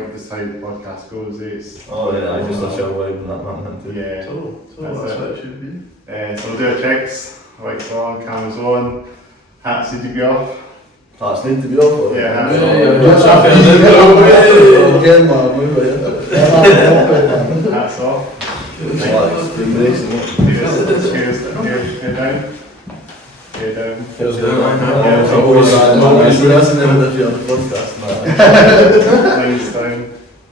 like this how the podcast goes. It's oh yeah, I just a show vibe and that man too. Yeah. So that's what it should be. So we'll do our checks, lights on, cameras on, hats need to be off. Hats need to be off? Yeah, hats on. Again, man, move it. Hats off. Embracing it. Cheers down. Head down. Feels good. Always listening to the podcast, man. Mine's down.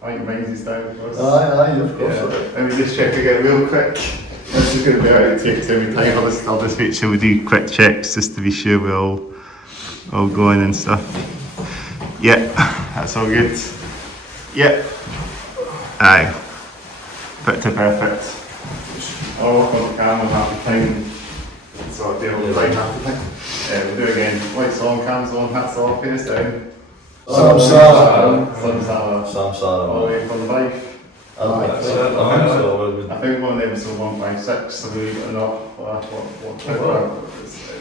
I think mine's is down first. Aye, of course. Let me just check again real quick. This is going to be out of take every time. I'll just make sure we do quick checks just to be sure we're all going and stuff. Yeah, that's all good. Yeah. Aye. Picture perfect. I'll work on the camera half the time. So I'll deal with right half the time. We'll do it again. Lights on, cams on, hats off, penis down. Samsara. All the way from the bike. I think one of them is 156, so believe it or not.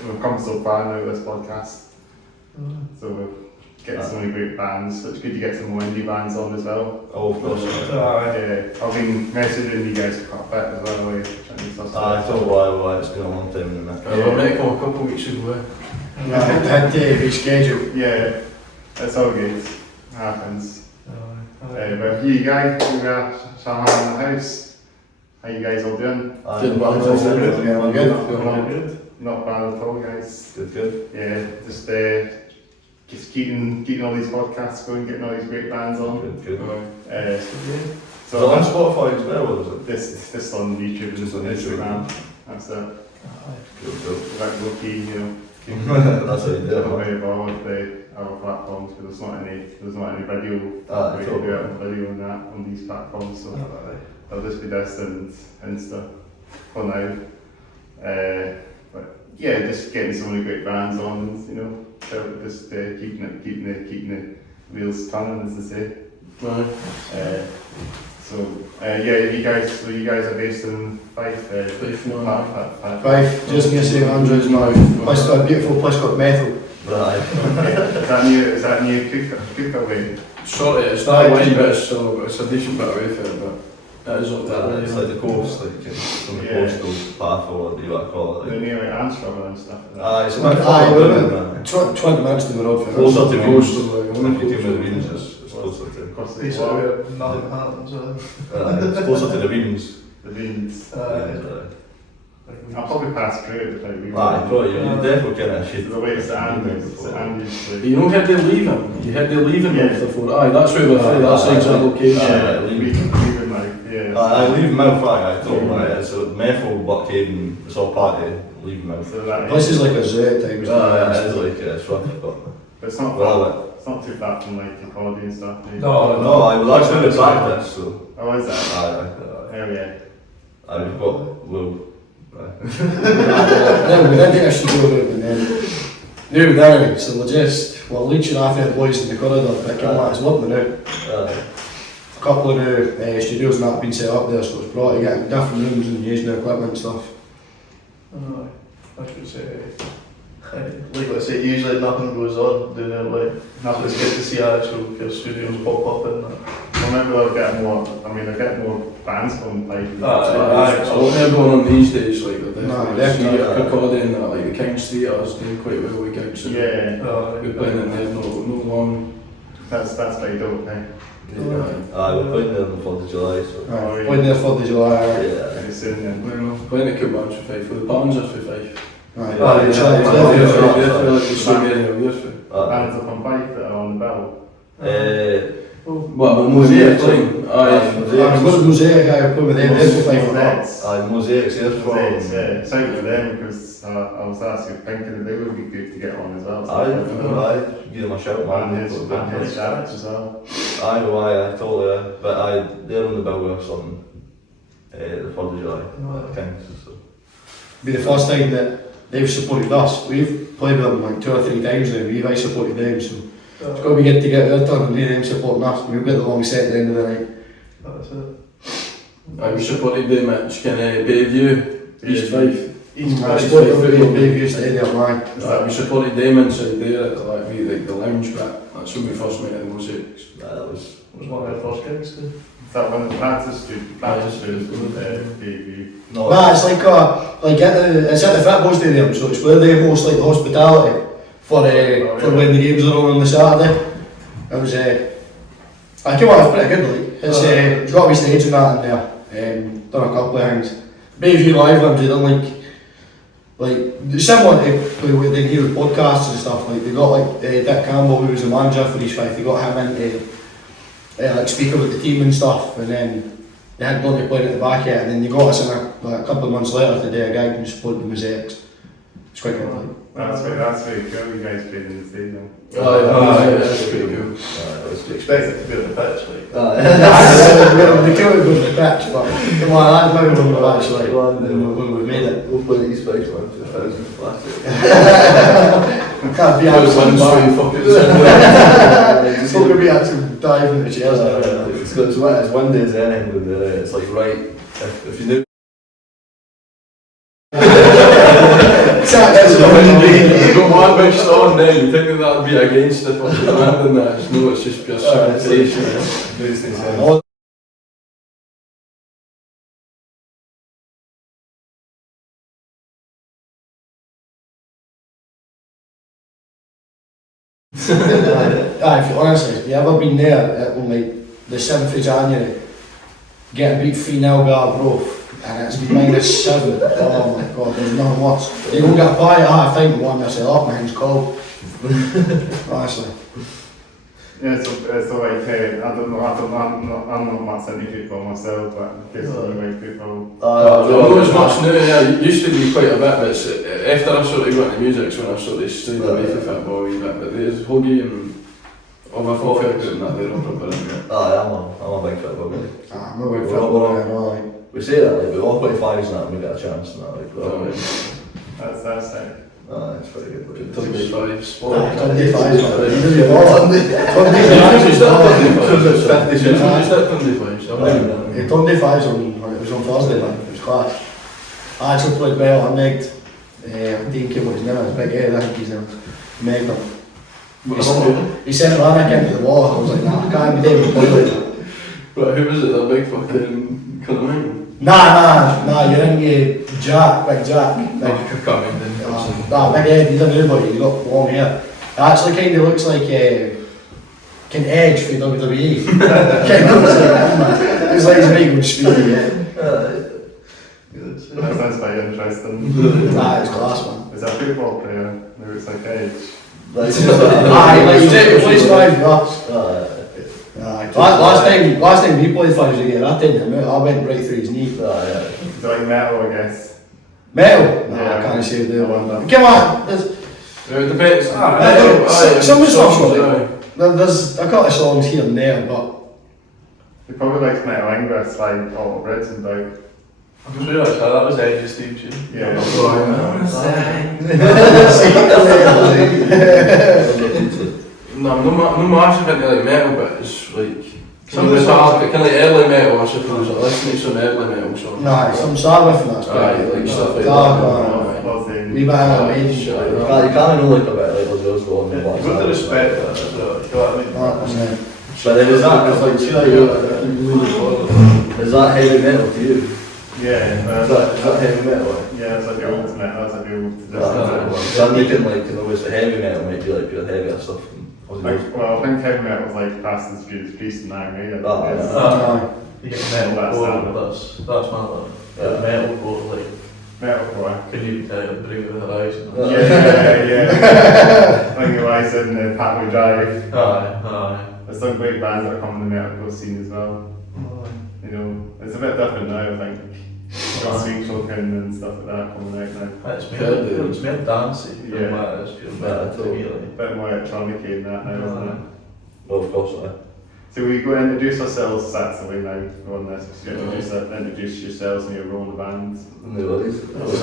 We've come so far now with this podcast. So we're getting so many great bands. So it's good to get some more indie bands on as well. Oh, of course. Yeah, I've been messaging you guys quite a bit as well. I told why it's been a long time in the We were meant to come a couple of weeks ago. Had to reschedule. Yeah, it's all good. It happens. But you guys, we're Shaman in the house. How you guys all doing? Good. Not bad at all, guys. Good. Yeah, just keeping all these podcasts going, getting all these great bands on. Good. So on Spotify as well, or is it? This on YouTube and on Instagram. That's it. Good. Like low key, you know. That's how you do Not it. very involved with the other platforms because there's not any video. We can do it on video on these platforms. So it'll just be this and Insta for now. But yeah, just getting so many great bands on, you know, just keeping the wheels turning, as they say. Right. You guys are based in Fife. Fife, just near St Andrews now. Place got a beautiful place called Metal. Right. Is that near Cooker Way? Sort of, it's not away, but it's a decent bit away from it, but it is up there. It's like the coast, like from the coastal path or whatever you want to call it. They're near like Amsterdam and stuff. It's about 20 minutes to the road for closer to Coast Venues. of like, If you do the Venues, it's closer to. Across the It's water. where nothing happens, It's closer to the Venues. The Beans. I'll I probably pass through it if I leave. Probably, you definitely can actually. The way it's Andy's. It's Andy's. You don't have to leave him. You had to leave him with the phone. Aye, that's where we're from. That's the exact location. Leave him like, yeah. I leave Mouth, I told you, so Methil, Buckhaven, it's all part of leave Mouth. So that Place is like a zoo at times. It is like, it's rough, but. But it's not Well, far. It's not too far from like the comedy and stuff. No, I was actually in practice, so. Oh, is that? Aye. Oh, yeah. I've got, well. No, we did get a studio room and then anyway, so we're leeching after the boys in the corridor, picking what is working out. A couple of new studios and that have been set up there, so it's brought to get different rooms and using the equipment and stuff. I should say, like I say, usually nothing goes on doing it like, it's good to see actual studios pop up in that. I remember they're getting more bands from Fife. So what they're going on these days, like they're definitely. recording and that, like the King's Theatre is doing quite well with gigs. Yeah. We're playing in there no long. That's very dope, eh? We're playing there on the 4th of July, so. Playing there 4th of July. Yeah. Very soon then. Playing a good bunch for Fife. For the bands are for Fife. Right. Bands up Bands on Fife that are on the bill. Well, Mosaic thing. I've got a Mosaic guy who put with them, they're for 5 minutes. Mosaics here from. It's out with them because I was asking thinking they would be good to get on as well. Give them a shout, man. And his shouts as well. I totally, but they're on the bill with us on the 4th of July. Kings, so. Be the first time that they've supported us. We've played with them like 2 or 3 times now, we've supported them, so it's got to be good to get their turn and them supporting us. We've got the long set at the end of the night. That's it. We supported them at kind of Bayview, East Fife. I support the Bayview Stadium, man. We supported them inside there at the lounge bit. That's when we first met in Mosaics. That was one of our first gigs too. Is that one of the practice students with Bayview? no. Nah, it's like it's at the football stadium, so it's where they host like the hospitality for when the games are on the Saturday. It was I came out, it's pretty good, like. It's got a wee stage and that in there. Done a couple of things. Bayview Live ones, you done like similar to what they hear with podcasts and stuff. Like they got like Dick Campbell, who was the manager for East Fife. They got him in to like speak about the team and stuff, and then they had Bloody playing at the back yet, and then they got us in a couple of months later to do a gig and support the Mosaics. It's quite good. Like. That's very cool, you guys played in the stadium. That's pretty cool. Expect it to be on the pitch, like. They killed it with the pitch, but come on, that's maybe when we've actually when we've made it. We'll play East Fife man for 1,000 plastic. Can't be That was one absolute It's not going to be actually diving into the chairs now. It's one day's ending with it's like right, if you knew. You've got one big song then, you think that would be against the fucking band and that. No, it's just pure sanitation. Honestly, have you ever been there on like the 7th of January, getting beat 3-0 by Arbroath, and it's -7? Oh my god, there's nothing worse. You go get a pie at half time and warm yourself up, man's cold. Honestly. Yeah, so like, I'm not much into football myself, but in case you like football. Not as much now, yeah, it used to be quite a bit, but it's, after I sort of got into music, so when I sort of stayed away from football a wee bit, but there's hockey and other football and that, they're all proper in it. I'm a big football guy. I'm a big football guy, no, like. We say that, like, we all play fives now and we get a chance now, like, That's sick. it's pretty good. Good Sunday fives. Sunday fives, man. Sunday fives it was on Thursday, man. It was class. I actually played well. I megged. I didn't care what his name is. Big Ed, I think his name. Megged him. He sent Rannick into the wall. I was like, nah, I can't be David Boyle. But who was it? That big fucking Cullen? Nah, you're into Jack, Big Jack. Big coming then. Big Ed, he's a new boy, he's got long hair. It actually kind of looks like Ken Edge from WWE. Kind of looks like him, man. It's like his big good speed, yeah. That sounds quite interesting. It's class, man. Is that a football player? Who looks like Edge? He plays five bucks. Last time we played fives again, I didn't him out. I went right through his knee. Is it like metal, I guess? Metal? Nah, Yeah, I can't say I that. wonder. Come on! It depends. Some of the stuff's like, there's a couple of songs here and there, but He probably likes metal English, like all the Reds and like. I'm sure that was Edge's theme tune. Yeah. No, I'm not massive into like metal, but it's like some of the songs, kind of like early metal, I suppose. I listen to some early metal songs. nah, some Sabbath and that's Like stuff like Dark, that. we might have a maiden. You can't know like a bit like those go on the You've got to respect that as well, you know what I mean? But then is that heavy metal to you? Yeah. Is that heavy metal? Yeah, it's like the ultimate. That's like the ultimate. So I'm thinking like, you know, it's the heavy metal might be like pure heavier stuff. Well, I think heavy metal was like Fast and Furious Beast and Iron Maiden. You get metal core, that's my one. Metal core, like, Metalcore. can you bring it the horizon? Yeah. Like you I said in the Pathway Drive. Aye. There's some great bands that are coming in the metalcore scene as well. You know, it's a bit different now, I think. You've got Swing Choking and stuff like that coming out now. It's more dancey, Yeah. it's pure metal to me, like. A bit more electronic in that now, isn't it? Well, of course, So we go and introduce ourselves, that's the way now we're on this. We introduce yourselves and your own band. no worries. That's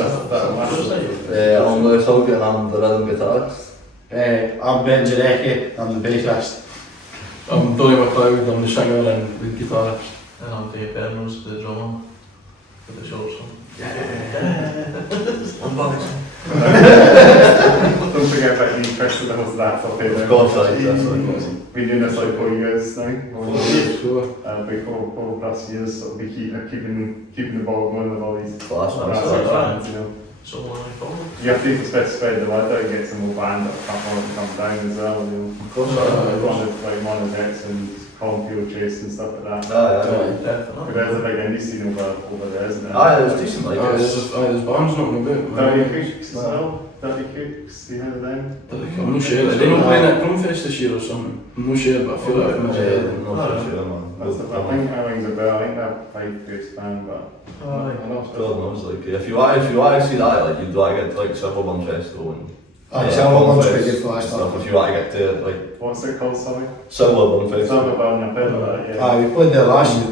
I'm Lewis Hogan and I'm the rhythm guitarist. I'm Ben Jarecki, I'm the bassist. I'm Donny McLeod, I'm the singer and lead guitarist. And I'm Dave Bernos, the drummer. for the show, so. Don't forget about the first of the host of that for Of course, that's been doing this like 4 years now. Sure. About 4+ years, so we keeping the ball going with all these class, grassroots bands, you know. So, problem. You have to specify the ladder and get some more band that come down as well, you know. Of course, Like Monovex and Cornfield Chase and stuff like that. Definitely. But there's a big indie scene over there, isn't there? it was decent, like There's bands not about. Dirty Cooks as well. Dirty Cooks, you heard of them? I'm not sure. Are they not playing at Crumfest this year or something? I'm not sure, but I feel like I'm in my head. I'm not sure, man. I think that rings a bell. I think they're Fife Metal Band, but I don't know. God knows, like, if you want to see that, like, you'd like to get to, like, Silverburn Festival and Silverburn's pretty good for us. stuff. If you want to get to, like, What's it called, sorry? Silverburn Festival. Silverburn, I've heard of that, yeah. We played there last year.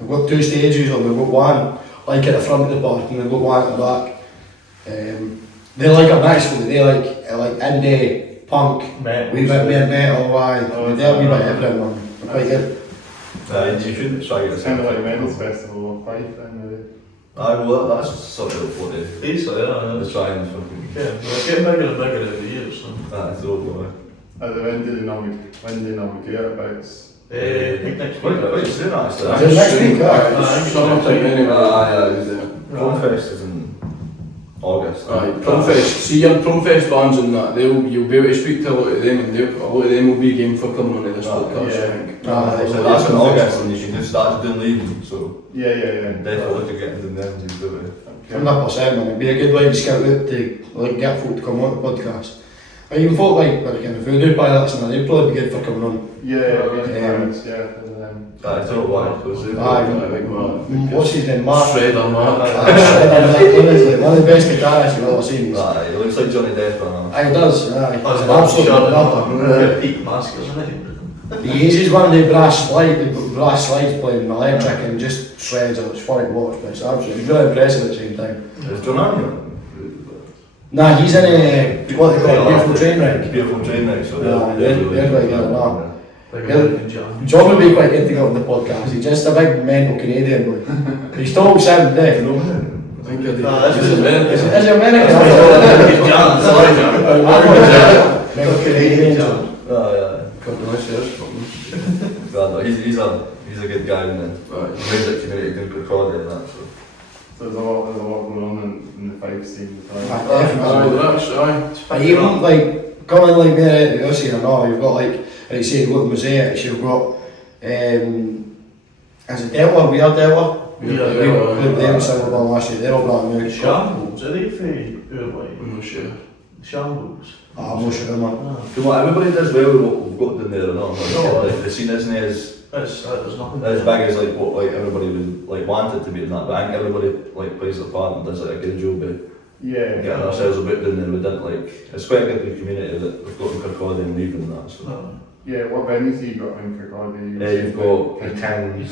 We've got 2 stages, or we've got one like at the front of the park and we've got one at the back. They like a mix, they like indie, punk, Metal. wee bit more metal, they're a wee bit everything, man. They're quite good. You should try it. It's kind of like Metals Festival of Fife, then, maybe. Well, that's sort of what they Decent, they're trying to fucking. Yeah, we're getting bigger and bigger every year, so. It's all going. When did they get about? I think next week. Quite soon, actually. Is it next week? Summertime anyway. Promfest is in August. Promfest. See your Promfest bands and that, you'll be able to speak to a lot of them, and a lot of them will be game for coming on this podcast, I think. So that's in August, and you can start doing leaving, so Yeah. definitely look at getting them then, you do it. 100%, man. It'd be a good way to scout out to get folk to come on the podcast. Or even folk like kind of voodoo pilots and that, they'd probably be good for coming on. Yeah. It's all right, because What's his name? Mark? Shredder, Mark. Honestly, one of the best guitarists you've ever seen. it looks like Johnny Depp, man. He does, he's an absolute nutter. Peak masculine, He uses one of the brass slides playing electric and just shreds it. It's funny to watch, but it's really impressive at the same time. Is John Army? Nah, he's in what they call a beautiful train wreck. Beautiful train wreck, so Yeah, they're quite good at that. Like American John. John would be quite good to go on the podcast. He's just a big mental Canadian boy. He's total sound deaf, no? I think I did. This is American. Is he American? John, sorry John. Mental Canadian John. He's a good guy, and music community, good recording and that. So. There's a lot going on in the Fife scene as well. But even like coming like me out of the scene and all, you've got like say you've got Mosaics, you've got is it Delta? We are Delta? We played them in Silverburn last year, they're all brand new. Shambles, are they for Uruguay? I'm not sure. Shambles. I'm not sure, man. From what everybody does well with what we've got down there and all, like, the scene isn't as There's nothing. big as like what like everybody would like want it to be and that, but I think everybody like plays their part and does like a good job of getting ourselves a bit down there. We didn't like, it's quite a good community that we've got in Kirkcaldy and leaving and that. So. Yeah, what venues have you got in Kirkcaldy? You've got the Kings,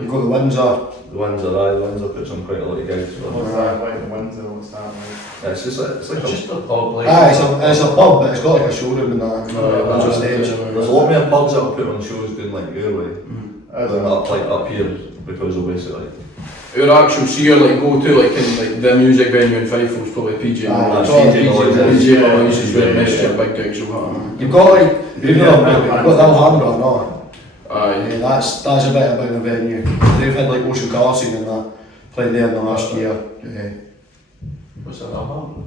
You've got the Windsor. the Windsor puts on quite a lot of gigs. What's that like, the Windsor, what's that like? It's just like, it's like It's just a pub, like. It's a pub, but it's got like a showroom and that. Windsor stage. there's a lot more pubs that will put on shows doing like your way than up here because obviously like Our actual seer, like go to like in like the music venue in Fife was probably PJ Noise. PJ Noise, PJ Noise is where most of your big gigs will happen. You've got like, you've got the Alhambra, no? Aye. That's a bit about the venue. They've had like Ocean Carlson and that, played there in the last year. What's that, Alhambra?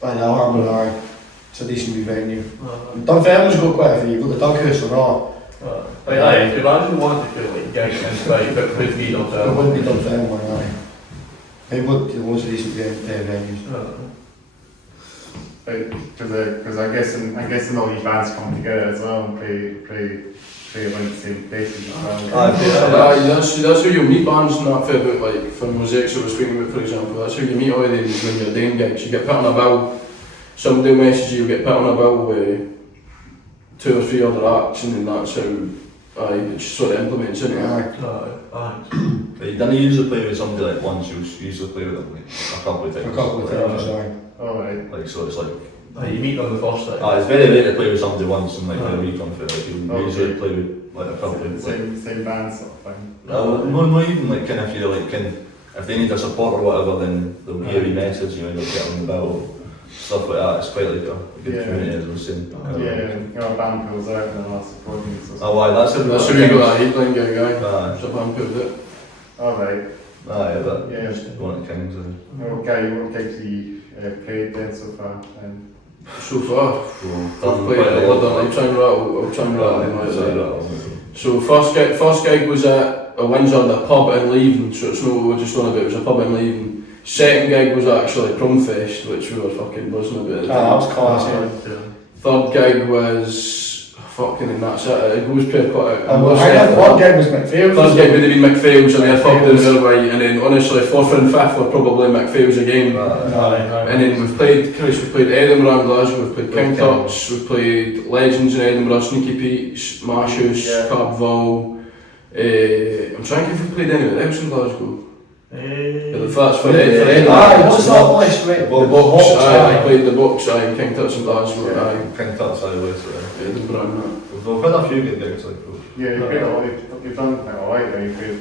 By the Alhambra, it's a decent wee venue. Dunfermline's got quite a few, you've got the Dug House or not. But aye, if you imagine wanting to like gigs in Fife, but with me on It wouldn't be Dunfermline, aye. They've got loads of decent venues. Because I'm guessing all these bands come together as well and play around the same places as well. That's how you meet bands and that for about like for Mosaics I was speaking about, for example. That's how you meet all of them when you're doing gigs. You get put on a bill, somebody will message you, get put on a bill with 2 or 3 other acts, and then that's how it sort of implements it. But you don't usually play with somebody like once, you usually play with them like a couple of times. A couple of times, aye. Alright. Like so it's like You meet them the first time. it's very rare to play with somebody once and like a week on for like you usually play with like a couple of Same band sort of thing. no even like kind of if you're like if they need a support or whatever, then they'll give you a message, you end up getting on the bill, stuff like that. It's quite like a good community, as I was saying. Our band pulls out and then I'll support you. Oh, why? That's That's where you got that headline gig, aye. It's a band put it. Alright. Yeah, but One of the Kings. What gigs have you played then so far? So far, I've played a lot. I'll try and rattle. So first gig was at a Windsor, the pub in Leven, so it's not what we're just on about, it was a pub in Leven. Second gig was actually Promfest, which we were fucking buzzing about. That was class, Third gig was fucking, and that's it. It goes per quite. Third gig was McPhail's. Third gig would have been McPhail's and they're fucked in their way, and then honestly fourth and fifth were probably McPhail's again. And then we've played Edinburgh and Glasgow, we've played King Tut's, we've played Legends in Edinburgh, Sneaky Pete's, Marshus, Carbval. I'm trying to think if we played anyone else in Glasgow. That's for Edinburgh. What's that place, right? The Box, I played the Box, King Tut's in Glasgow, King Tut's, Edinburgh and that. We've had a few good gigs like those. Yeah, you've done quite alright then, you've played.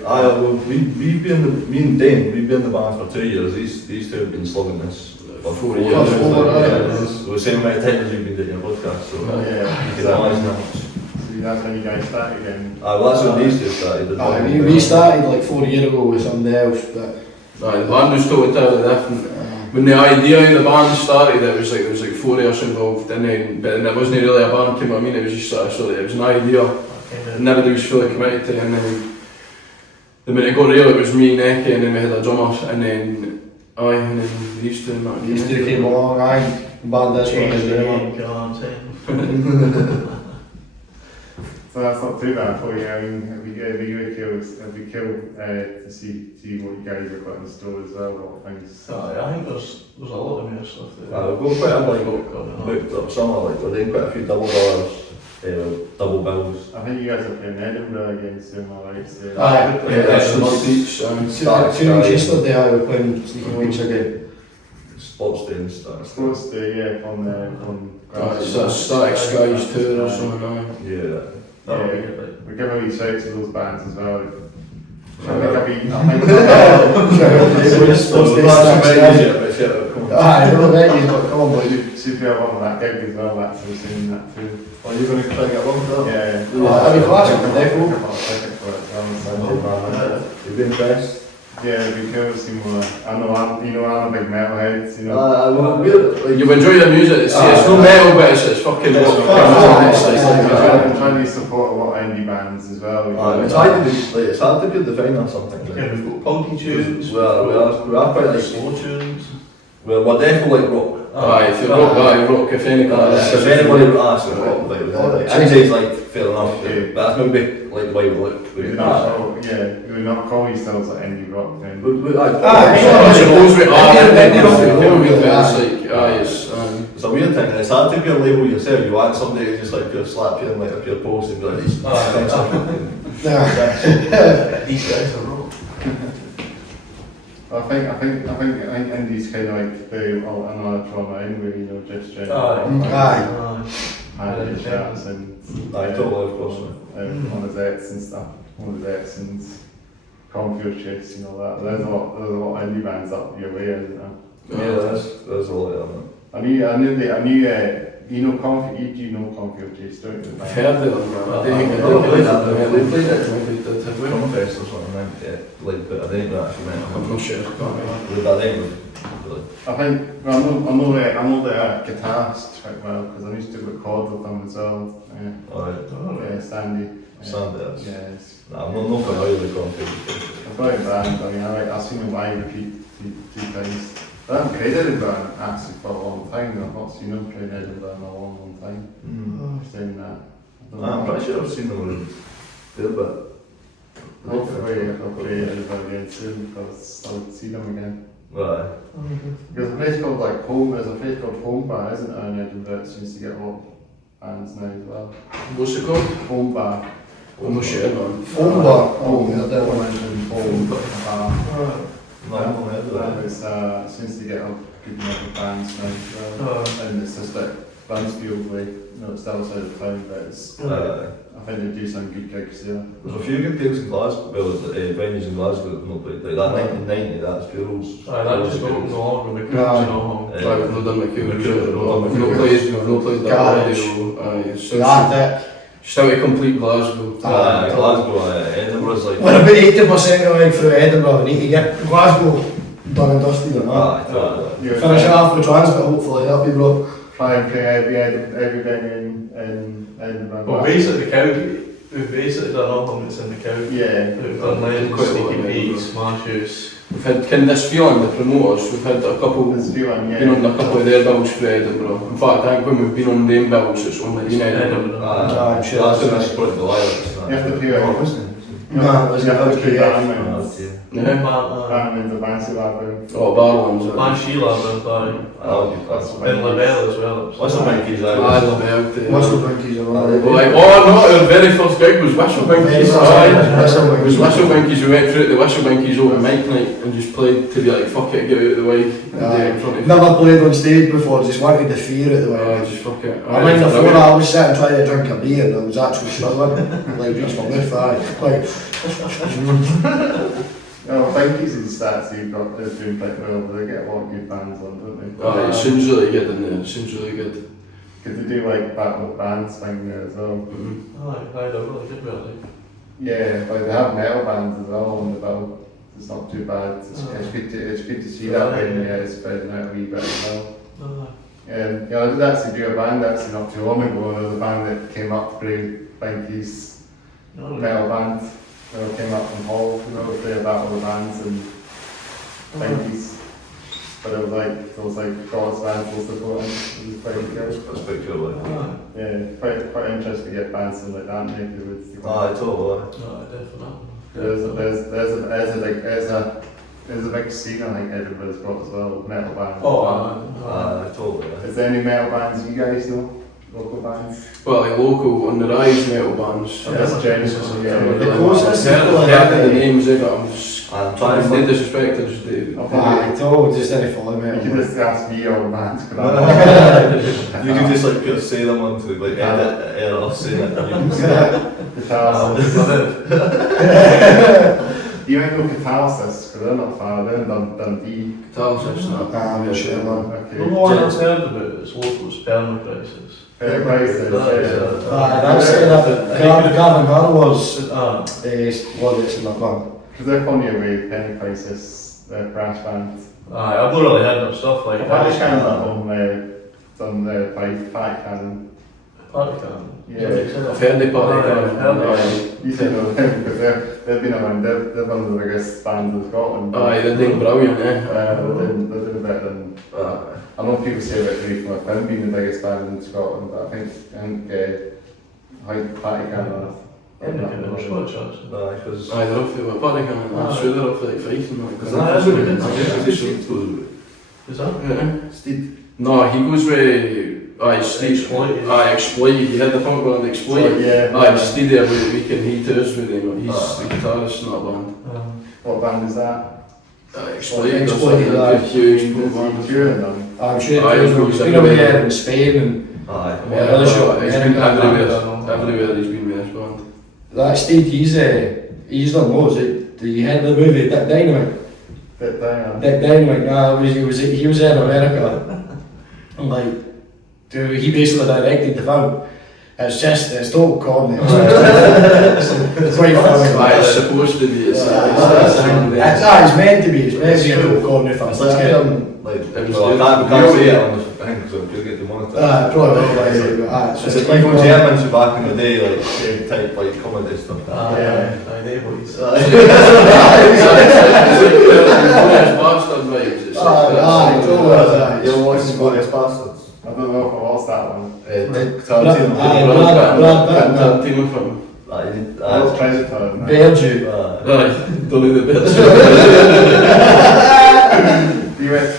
We've been, me and Dane, we've been in the band for 2 years. These two have been slugging this for 4 years. So the same amount of time as you've been doing your podcast, so you can imagine how much. That's when you guys started then? Well, that's when these two started. We started like 4 years ago with somebody else, but the band was totally different. When the idea of the band started, there was like 4 of us involved, and then it wasn't really a band, came. I mean, it was just sort of it was an idea, and everybody was fully committed to it. And then the minute it got real, it was me, Necky, and then we had a drummer, and then these two. these two came along, band this one. So that's not too bad for you. I mean, it'd be cool to see what you guys have got in store as well, what things. I think there's a lot of new stuff there. We've got quite a booked up summer, like we're doing quite a few double bills. I think you guys are playing Edinburgh again soon, alright? That's Yesterday I was playing Sneaky Pete's again. Sports Day and stuff. Sports Day, yeah, from It's a Static Skies tour or something. Yeah. We give a wee shout to those bands as well. Come on, boy. Should be one of that gig as well, that's we're seeing that too. Are you going to try and get along with that? Yeah. That'd be classic for Deco. You've been impressed? Yeah, it'd be cool to see more. I'm a big metalhead, You enjoy the music, it's no metal, but it's fucking I'm trying to support a lot of indie bands as well. It's hard to be define or something. Yeah, we've got punky tunes, We are quite like slow tunes. we're definitely like rock. If you're rock, if anything. If anybody would ask me rock, like fair enough, but that's maybe like the way we look. We would not call yourselves like indie rock then. I suppose we are. It's a weird thing, and it's hard to be a label yourself. You want somebody to just like pure slap you in like a pure post and be like, these guys are rock. I think indie's kind of like another trauma anyway, just chats and totally, of course. On the Zets and stuff, and Confield Chase and all that. There's a lot of indie bands up your way, isn't there? Yeah, there's a lot of them. I knew Confield Chase, don't you? I've heard of them, They played it. Fest or something, but I think that actually meant. I'm not sure. I know the guitarist quite well because I used to record with them as well. Sandy. Yes. I'm not familiar with Confield. I've got a band. I've seen them live a few times. I haven't played Edinburgh actually for a long time. I've not seen them play Edinburgh in a long time. Saying that. I'm pretty sure I've seen them around there, but hopefully I'll play Edinburgh again soon because I would see them again. right. There's a place called Home Bar, isn't there, in Edinburgh? It seems to get a lot of bands now as well. What's it called? Home Bar. I'm not sure, man. Home Bar. Home Bar. No, I haven't heard of that. It seems to get a good number of bands now as well. And it's just like Bransfield way, it's still outside of town, but it's, I think they do some good gigs there. There's a few good gigs in Glasgow, venues in Glasgow that have not played, like that 1990, that's Purals. That just got along with the Coops and all. I've not done my I've not played that already. Still a complete Glasgow. Glasgow, Edinburgh's like... We're about 80% of the way through Edinburgh, we need to get Glasgow done and dusted or not. Finish it off with Transit, hopefully, that'll be bro. Try and play every venue in Edinburgh. Well, basically the county, we've basically done all of them that's in the county. Yeah. We've done Legends, CTP, Smashes. We've had kind of this feeling, the promoters, we've had a couple, been on a couple of their bills for Edinburgh. In fact, I think when we've been on them bills, it's only been Edinburgh. I'm sure. That's when I supported the Lilacs. You have to pay out, wasn't it? No, it was You have to pay Barrowlands. Barrowlands, the Banshee Labyrinth. Oh, Barrowlands. Banshee Labyrinth, in Lavelle as well. Whistle Binkies, Whistle Binkies are all our very first gig was Whistle Binkies. It was Whistle Binkies, we went through the Whistle Binkies open mic night and just played to be like, fuck it, get out of the way. In front of never played on stage before, just wanted the fear at the way. just fuck it. I mean, before I was sitting trying to drink a beer and I was actually struggling, like reach my mouth, like. Oh, Binkies and Stats, you've got they're doing quite well, but they get a lot of good bands on, don't they? It seems really good in there, it seems really good. Because they do like Battle of Bands thing there as well. They're really good, really. Yeah, like they have metal bands as well on the bill. It's not too bad. It's good to see that when it's spreading out a wee bit as well. I did actually do a band actually not too long ago. There was a band that came up through Binkies metal band. They all came up from Hull, to play a Battle of Bands and Binkies. But it was like God's band supporting. It was quite cool. That's quite cool, like. Yeah, quite interesting to get bands in like that neck of the woods. Totally. Definitely. There's a big scene I think Edinburgh's got as well, metal bands. Totally. Is there any metal bands you guys know? Local bands? Well, like local, on the rise metal bands. That's Genesis, yeah. The closest the names of it, I'm trying to no think. disrespect, I just do. Just any follow You me. can just ask me all the bands. You can just like say them onto like edit off saying it. You might know Catalysis, because they're not far, they're in Dundee. Catalysis, no. I'm sure, man. Okay. The one I've heard about is locals, Permacrisis. I'd say that Gavin Garner was what it's in that band. Because they're funny away, Penny Crisis, they're brass band. I've not really heard much stuff like Party Cannon at home, done the Party Cannon. Party Cannon? Yeah. I've heard the Party Cannon. You should know them, because they've been around, they're one of the biggest bands in Scotland. They're doing brilliant, They're doing better than... I know people say about Three from Within being the biggest band in Scotland, but I think Party Cannon. They're short shots. Because they're off the Party Cannon, I'm sure they're off like Fife and Is that? Yeah. Steve. No, he goes with... Steve. Exploited. He had the punk band Exploited. Steve there with the weekend, he tours with him. He's the guitarist in that band. What band is that? Exploited. Huge band. Them. I'm sure he's been over here in Spain and He's been everywhere he's been with this band. that Steve, he's done loads. He had the movie Dick Dynamite. Dick Dynamite, he was in America. And like, dude, he basically directed the film. It's total comedy. It's quite funny. It's supposed to be. It's meant to be. It's meant to be a total comedy film. I can't say it on the thing because I'll get demonetized. Probably. It's like when Germans were back in the day, like type like comedy stuff. They boys. You're watching Glorious Bastards. I don't know if I watched that one. Tarantino film. I was Predator. Belgium. Don't leave the bits. You went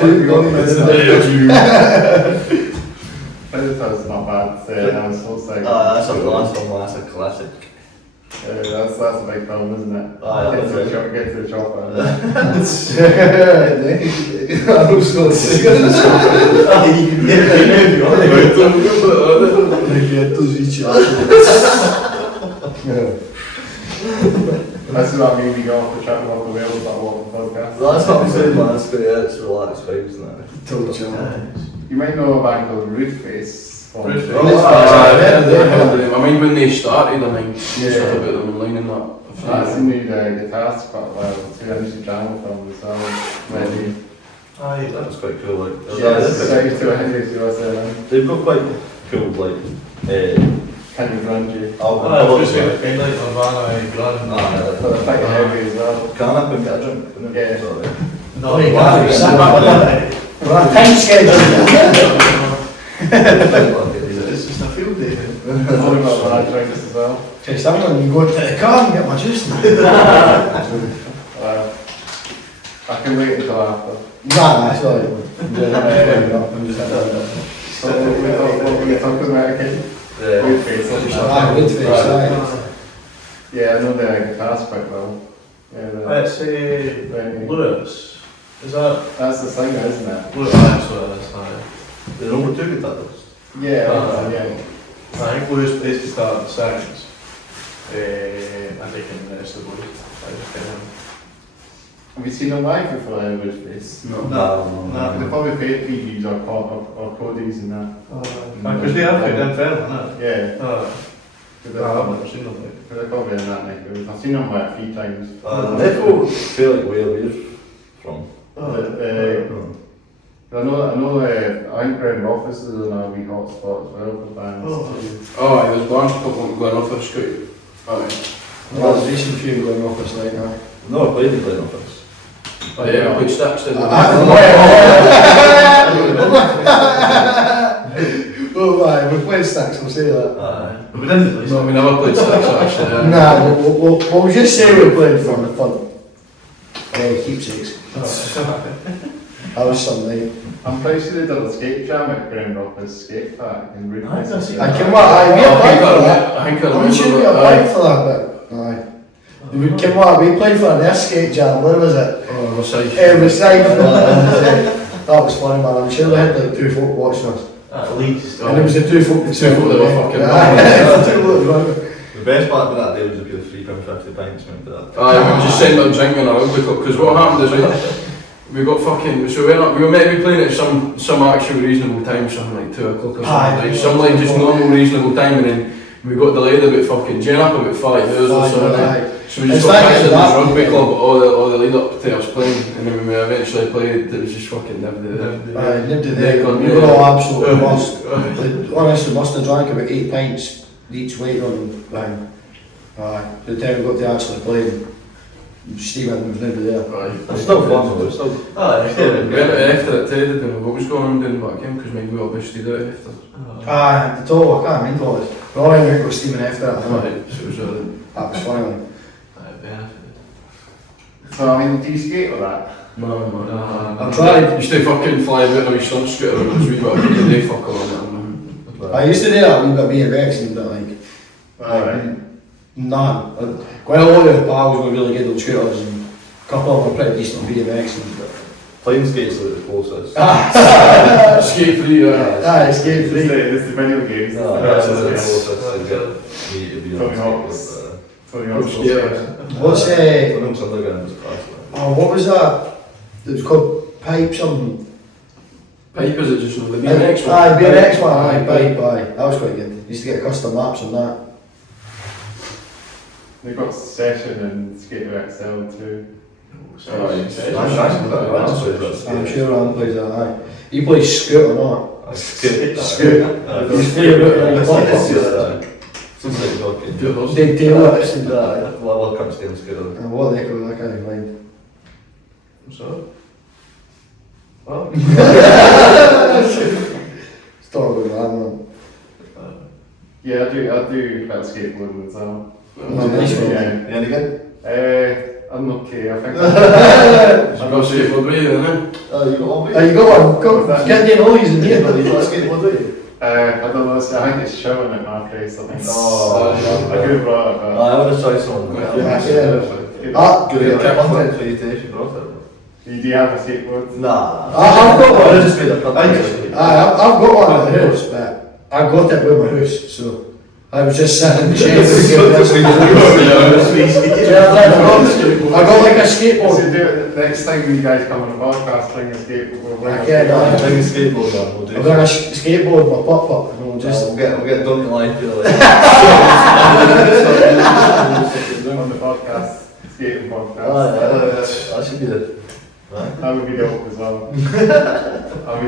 Predator's not bad. I was supposed to say. That's a last one, that's a classic. That's a big problem, isn't it? Aye, Get to the chopper. I was going to say That's what I mean, we go off the track off the wheels, but walk the podcast. That's what I'm saying, man. It's great, it's relaxed vibes, isn't it? told you. You might know a band called Rudeface. Rudeface. I mean, when they started, I mean, stuff about them online and that. That's the new guitars quite well. 2 inch channel film as well. Maybe. Aye, That was quite cool, like. It's 2 inches, you were saying. They've got quite cool, like, Kind of grungy. album I was covers, just going to like. kind of like Nirvana, Grand. But they're quite heavy as well. Can I put a drink? Couldn't Yeah. Sorry. No, Hey, Grand. Well, a time schedule. It's just a field day. I've got bad drinks as well. Just I'm going to go to the car and get my juice now. I can wait until after. Nah, sorry. So what we talking about again? Rudeface. Rudeface, Yeah, I know the guitars quite well. Yeah, Let's say Lewis. Is that that's the singer, isn't it? Lewis? That's what it is, aye. The number 2 guitars. Yeah. I think Lewis plays guitar and sings. I think in the rest of the boys. I just get him. Have you seen them live before, Rudeface? No. They probably paid PGs or Cody's and that. Because they have played Inferno, innit? Yeah. I've never seen them. Like. They're probably in that neck. I've seen them like 3 times. They feel like where we're from. I know I think Grand Office is in a wee hot spot as well for bands. Oh, aye, there's bands going off the street. Aye. Well, there's recent few going off this night now. No, I played in Glen Office. Oh yeah, we played Sticks, didn't we? Oh, aye, we played Sticks, we'll say that. We didn't play No, we never played Sticks actually. Nah, we'll just say we played for the fun. Keepsakes. That was some night. I'm pretty sure they did a skate jam at Grand Office skate park in Rudeface. I see. I came out, we applied for that. I think I I'm sure we remember applied for that, but aye. We came out, we played for an air skate jam, where was it? Oh, Versailles. That was funny, man. I'm sure we had like 2 folk watching us. At least. And it was the 2 folk Two folk that were fucking Aye, 2 folk that were The best part of that day was if you had £3.50 pints, remember that? Aye, we just sent them drinking around because what happened is we got fucking, so we were meant to be playing at some actual reasonable time, something like 2 o'clock or something, like some like just normal reasonable time, and then we got delayed about fucking getting up about 5 hours or something. So we just It's got like pissed at that. this rugby club all the lead up to us playing, and then when we eventually played, it was just fucking nobody there. Aye, nobody there. We were all absolutely lost. Honestly, must have drank about 8 pints each way on bang. Aye, by the time we got to actually playing, Stephen was nobody there. It's still fun though, it's still... We went after it Ted, and what was going on down back in, because maybe we all busted out after. Aye, the total, I can't remember what it was. We all went out with Stephen after that. Right, so it was That was funny, like. So I mean, do you skate with that? no. I'm trying. Used to fucking fly about on a wee stunt scooter when I was wee bit of a day fuck all that. I used to do that wee bit of BMX, but like, Alright. none. Quite a lot of the pals were really good at scooters, and a couple of them were pretty decent at BMX. Playing skates like the closest. Skate free, Aye, skate free. It's the video games. No, That's that's the the closest to get me to be Tony on Hawk's. skate. Tony Hawk's Yeah. What's Tony Underground was class. oh, what was that? It was called Pipe something. Pipe is it just the BMX one? Aye, BMX one, aye, Pipe, aye. That was quite good. Used to get custom maps on that. They've got Session and Skater XL too. Aye. I'm sure Alan plays that, aye. He plays Scooter, not? Skate. Scooter. He's favourite around the pop-up. Seems like joking. Do those. Big tail whips and that. Well, comes down skater. And what the heck was that kind of mind? So? Oh. Start with that one. Yeah, I do about skateboarding as well. No, nice one. Yeah. Any good? I'm okay, I think. I've got skateboard with you then, You got one You got one, go, get the noise in here, You got a skateboard, do you? I don't know, so I think it's showing at my place, I think. Oh, I could have brought it, but... I would have tried something. Good Content for you to if you brought it. Do you have a skateboard? Nah. I've got I would one. have just made a couple I've got one at the house, but I got it with my house, so I was just sitting in the shed. I got like a skateboard. So do it next time when you guys come on a podcast, bring a skateboard. Bring a Yeah, skateboard. Bring a skateboard on, we'll do I've got a skateboard, my pop-up, and we'll just... We'll get Don't Lie for like. On the podcast, skating podcast. That should be it. Right. That would be dope as well. I've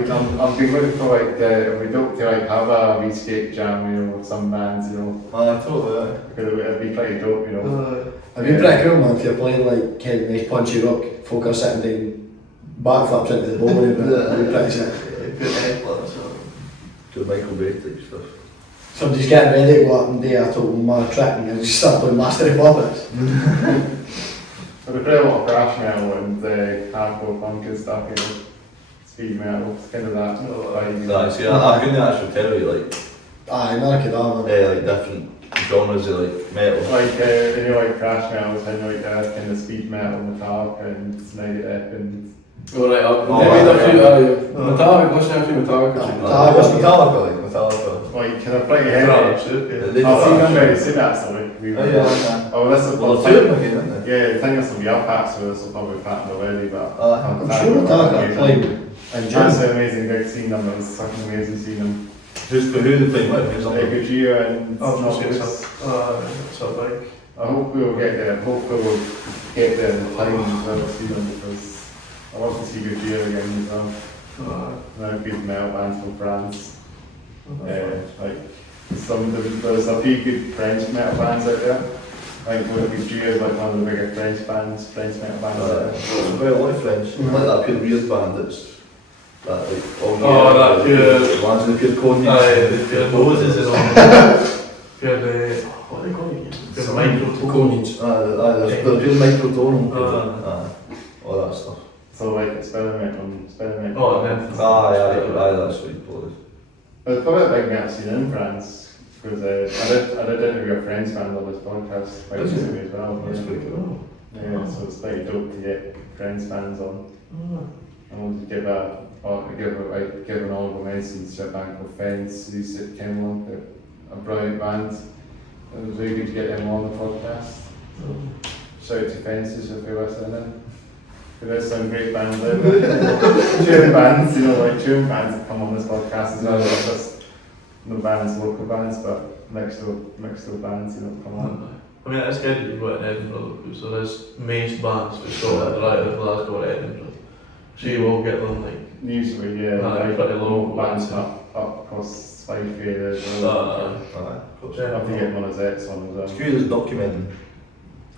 been looking for like, it'd be dope to like have a wee skate jam, you know, with some bands, you know. Totally, Because it'd be pretty dope, you know. I'd be pretty cool, man, if you're playing like kind of nice punchy rock, folk are sitting doing backflips into the bowl and everything. That'd be pretty sick. Good Michael Bay type stuff. Somebody's getting ready to go up and do a total mad trick and I just start playing Master of Puppets. But they play a lot of thrash metal and hardcore punk and stuff, you know. Speed metal, it's kind of that vibe. Nah, see, I couldn't actually tell you like, Aye, American man. like different genres of like metal. Like, you know, like thrash metal is kind of like that kind of speed metal, metallica and negative and... Alright, I've Oh, made a few, yeah. Metallica, listen to a few Metallica. What's Metallica like? Metallica. Like, kind of pretty heavy. I've seen that, sorry. Oh, this is Well, two of them again, isn't it? Yeah, the thing is, we have packs, so this will probably be packed already, but... I'm sure Metallica played and That's an amazing gig seeing them, it was fucking amazing seeing them. Who are they playing with? Who's on them? Gojira and... So like, I hope we'll get there, hopefully we'll get there in time as well to see them, because I want to see Gojira again as well. And I've been metal bands from France. Like, there's a few good French metal bands out there. Like, Gojira is like one of the bigger French metal bands out there. There's a lot of French. Like that pure weird band that's that like all that pure- ones with the pure cone. the pure noses and all. Pure what are they called again? Pure microtones. There's pure microtonal. All that stuff. So like experimental. Oh, and then That's what you call it. There's probably a big metal scene in France, because I did interview a French band on this podcast quite recently as well. That's pretty cool. Yeah, so it's pretty dope to get French bands on. I want to give an honourable mention to a band called Fence, who's at Kenmore, a brilliant band. It was really good to get them on the podcast. So shout out to Fences if you're listening. There's some great bands out there. Tune bands, you know, like tune bands that come on this podcast as well. Not just no bands, local bands, but mixed up bands, you know, come on. I mean, it's good that you've got in Edinburgh, because there is main bands for Scotland, right at Glasgow or Edinburgh. So you will get them like... Usually, yeah, like pretty local bands bands. up across Fife area as well. Of course. I have to get one of Zets on as well. It's good as documenting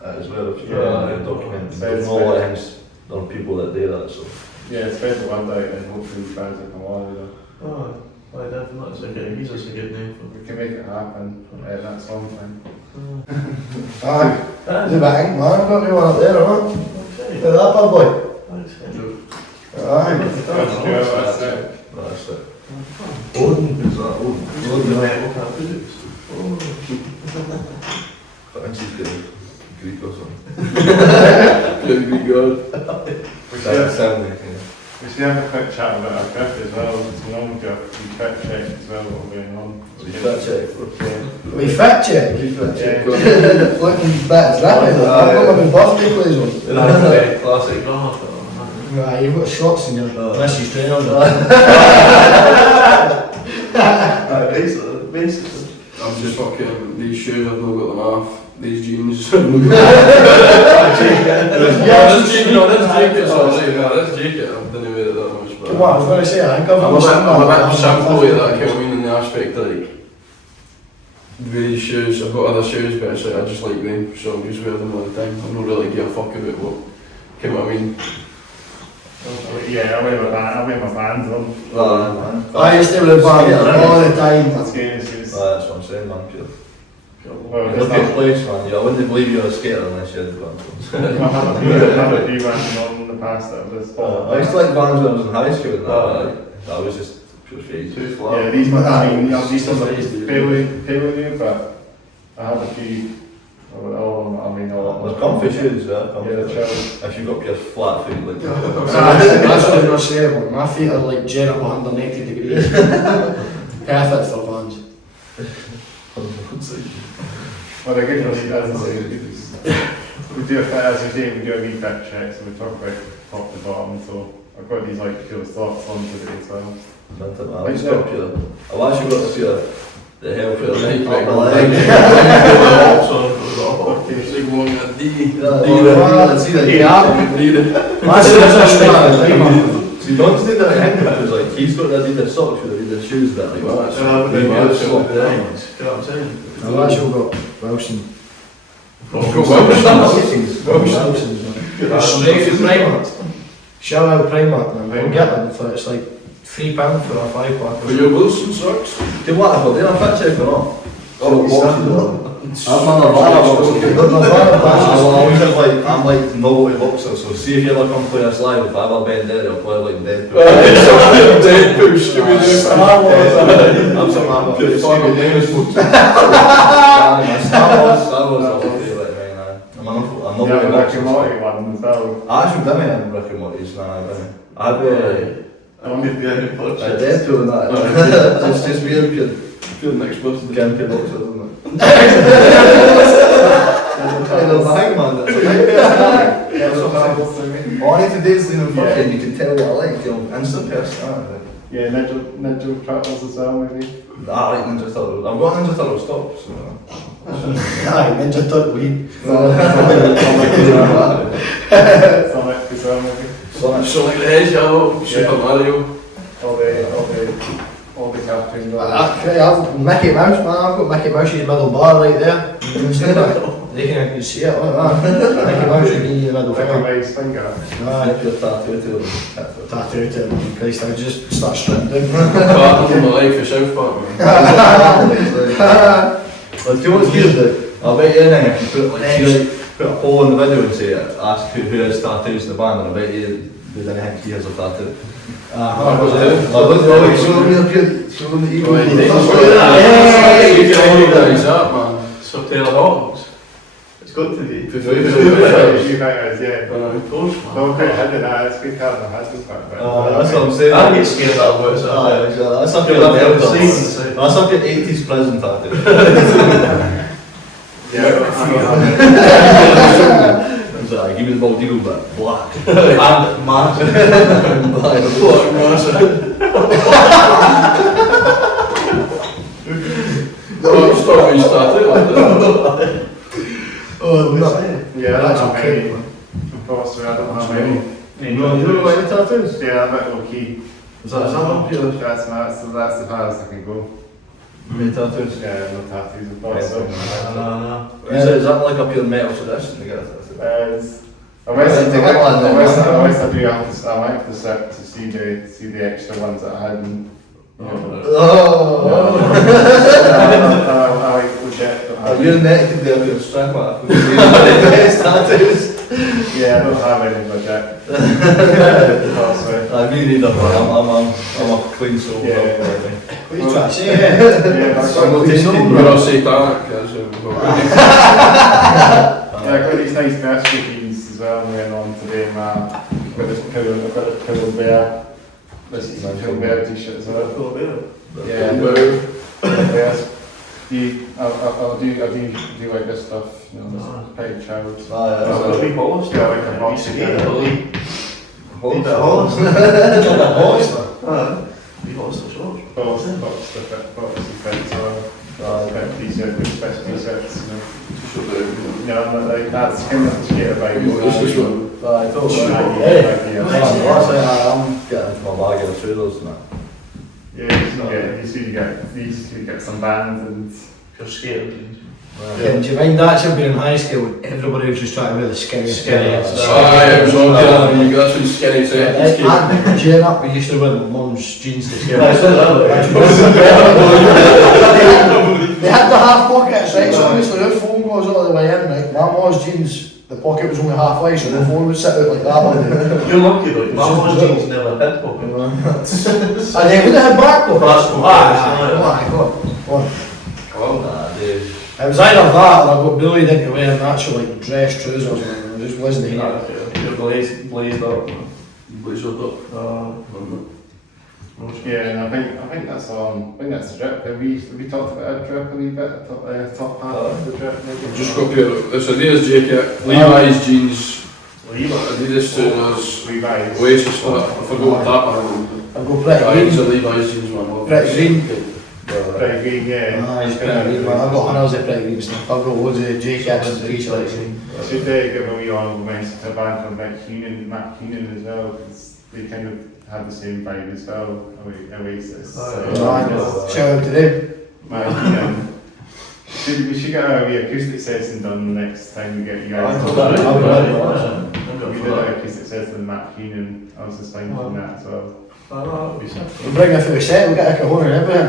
as well. If you document, So there's it's no lot of things on people that do that. So Yeah, spread the word out and hopefully these bands will come on, you know. Oh, I definitely. It's a good, he's just a good name for We can make it happen, that song thing. Aye, the bang, man, I've got me one up there, haven't I? Okay. Look at that bad boy. Thanks, Aye. That's it. that's it. Odin is that Odin? the metal can't I think he's getting Greek or something. Pretty good. We should have a quick chat about our craft as well. So normally do a quick check as well what we're going on. So you fact check. We fact check. Yeah. Looking bad as that, I've got my birthday plays on. Classic. Right, you've got shots in your Mrs. trainer. Basically. I'm just fucking, these shoes, I've not got them off. These jeans. Yeah, this jacket, sorry, this jacket, I didn't wear it that much, but... What I was going to say, I think I'm a bit shampoo at that kind of mean in the aspect like these shoes, I've got other shoes but it's like, I just like them, so I just wear them all the time. I don't really give a fuck about what, kind of what I mean. Yeah, I wear my bands on. I used to wear the band all the time. That's skating shoes. That's what I'm saying, man. Pure. Well, It's a good place, man. I wouldn't believe you're a skater unless you had the bands on. I have a few bands on in the past that I've just I used to like bands when I was in high school and that. I was just Pure fade. Too flat. Yeah, these ones, I mean, these ones are fairly new, but I have a few. They're comfy shoes, yeah. Comfy. Yeah, they're chill. If you've got pure flat feet, like That's what I was going to say, but my feet are like jet up 180 degrees. Perfect for Vans. Well, they're good for the we do a fit, as you say, we do a wee fit check, so we talk about top to bottom, so I've got these like cool socks on today as well. I've actually got the pure, the hell pure Like, leg. like, Up the leg. Big one, a D. See that? That's a So you don't see that in him, it was like, he's got the Adidas socks with the Adidas shoes that like, Well, that's they big were man, swapped so- down. You know what I'm saying? I've actually got Wilson. Wilson's. Straight from Primark. Shout out Primark, man. I'll get them for it's like £3 for a 5-pack. For your Wilson socks? Do you what I've got? They're a fit check or not? Oh, I'm not a vara boxer. I'm like novelty boxer, so see if you ever come play us live, if I ever bend there, I'll play like Deadpool. Deadpool, Scooby-Doo. I'm some man with Pure fucking names. Star Wars is my favourite right now. I'm not Yeah, really Rick boxing. and Morty one as well. I actually didn't have Rick and Morty's, nah, I didn't. I had I'm going to be out of podcast. Deadpool and that. Just weird, Feel the next person. gimpy boxer, isn't it? Kind of hang man, that's all I need to do is lean and fucking, you can tell what I like, you know, instant personality. Yeah, Ninja Turtles as well, maybe. I like Ninja Turtles. I've got Ninja Turtles tops. So. Aye, Ninja Turtle weed. Sonic as well, maybe. Sonic. Sonic the Hedgehog, Super Mario. All the cartoons. I've Mickey Mouse, man. I've got Mickey Mouse's middle bar right there. You can see that. They can see it like that. Mickey Mouse would be in the middle Like a finger. nice finger. Aye. Your tattoo to them. Tattoo to him. Christ, I would just start stripping down. Part of my life is South Park, man. Well, do you know what's weird? I bet you anything, if you put, like, put a poll in the video and say, ask who has tattoos in the band, and I bet you there's anything he has a tattoo. Ah, Show them the ego. He's up, man. So Taylor Hawks. It's got to be. You guys, yeah. Of course, man. No, okay, I did that. It's good having a husband back there. That's what I'm saying. I get scared out of what's up. That's up your That's up your 80s prison tattoo. Sorry, give me the bald eagle, but black. And mask. Black. Start with his tattoo, like that. Yeah, That's that's okay. okay. Unfortunately, I don't have any. You know any tattoos? Yeah, I'm a bit low key. Is that up your That's the farthest I can go. many tattoos? Yeah, no tattoos, unfortunately. Is that like up your metal tradition to get a tattoo? Unless I do, Yeah. I might have to sit to see the extra ones that I hadn't. I like legit. You're naked there with a strap off. Best tattoos. Yeah, I don't have any legit. Me neither, man. I'm a clean soul. Yeah. What are you trying to say? Yeah, that's I'm not taking We're all satanic, as Yeah, I got these nice birthday jeans as well going on today, man. I've got this Pillow Bear. This is a Pillow Bear t-shirt as well. Yeah, bears. I do like this stuff, you know, it's pretty child. Big Hollis. Yeah, I like the box together. Hold Big Hollis. Big Hollis for sure. Box to fit as well. T-shirt, with special t-shirts, you know. Yeah, I'm not like, that's kind of the skater vibe. I totally Yeah, I'm getting into my bag of trailers and that. you used to get some bands and You're scared. Yeah, do you mind actually being in high school when everybody was just trying to wear the skinniest pants? it was all good. You got some skinny set. And cheering up, we used to wear my mum's jeans to school. They had the half pockets, right? So obviously our phone goes all the way in, right? My mom's jeans the pocket was only halfway, so the phone would sit out like that one. You're lucky, like, my mom's jeans never had pocket. And they would have had back pockets. Back pockets, Come on. Nah, dude. It was either that or I got bullied into wearing actual like dress trousers, and it just wasn't here. You're blazed up. Blaze your duck. Yeah, and I think that's the drip. Have we talked about a drip a wee bit? Top part of the drip maybe? Just got here. It's Adidas jacket, Levi's jeans, Adidas trainers, Levi's. Oasis stuff. I forgot what that one. I go pretty It's a green. Levi's jeans one. Pretty green. Pretty green, yeah. It's pretty green, man. I've got hundreds of pretty green stuff. I've got loads of jackets and t-shirts. I should give a wee honourable mention to a band called Matt Keenan as well, because they kind of had the same vibe as well, Oasis. Shout out to them. Matt Keenan. We should get a wee acoustic session done the next time we get you guys. We did an acoustic session with Matt Keenan. I was just thinking that as well. We'll bring her through a set, we'll get a cajon and everything.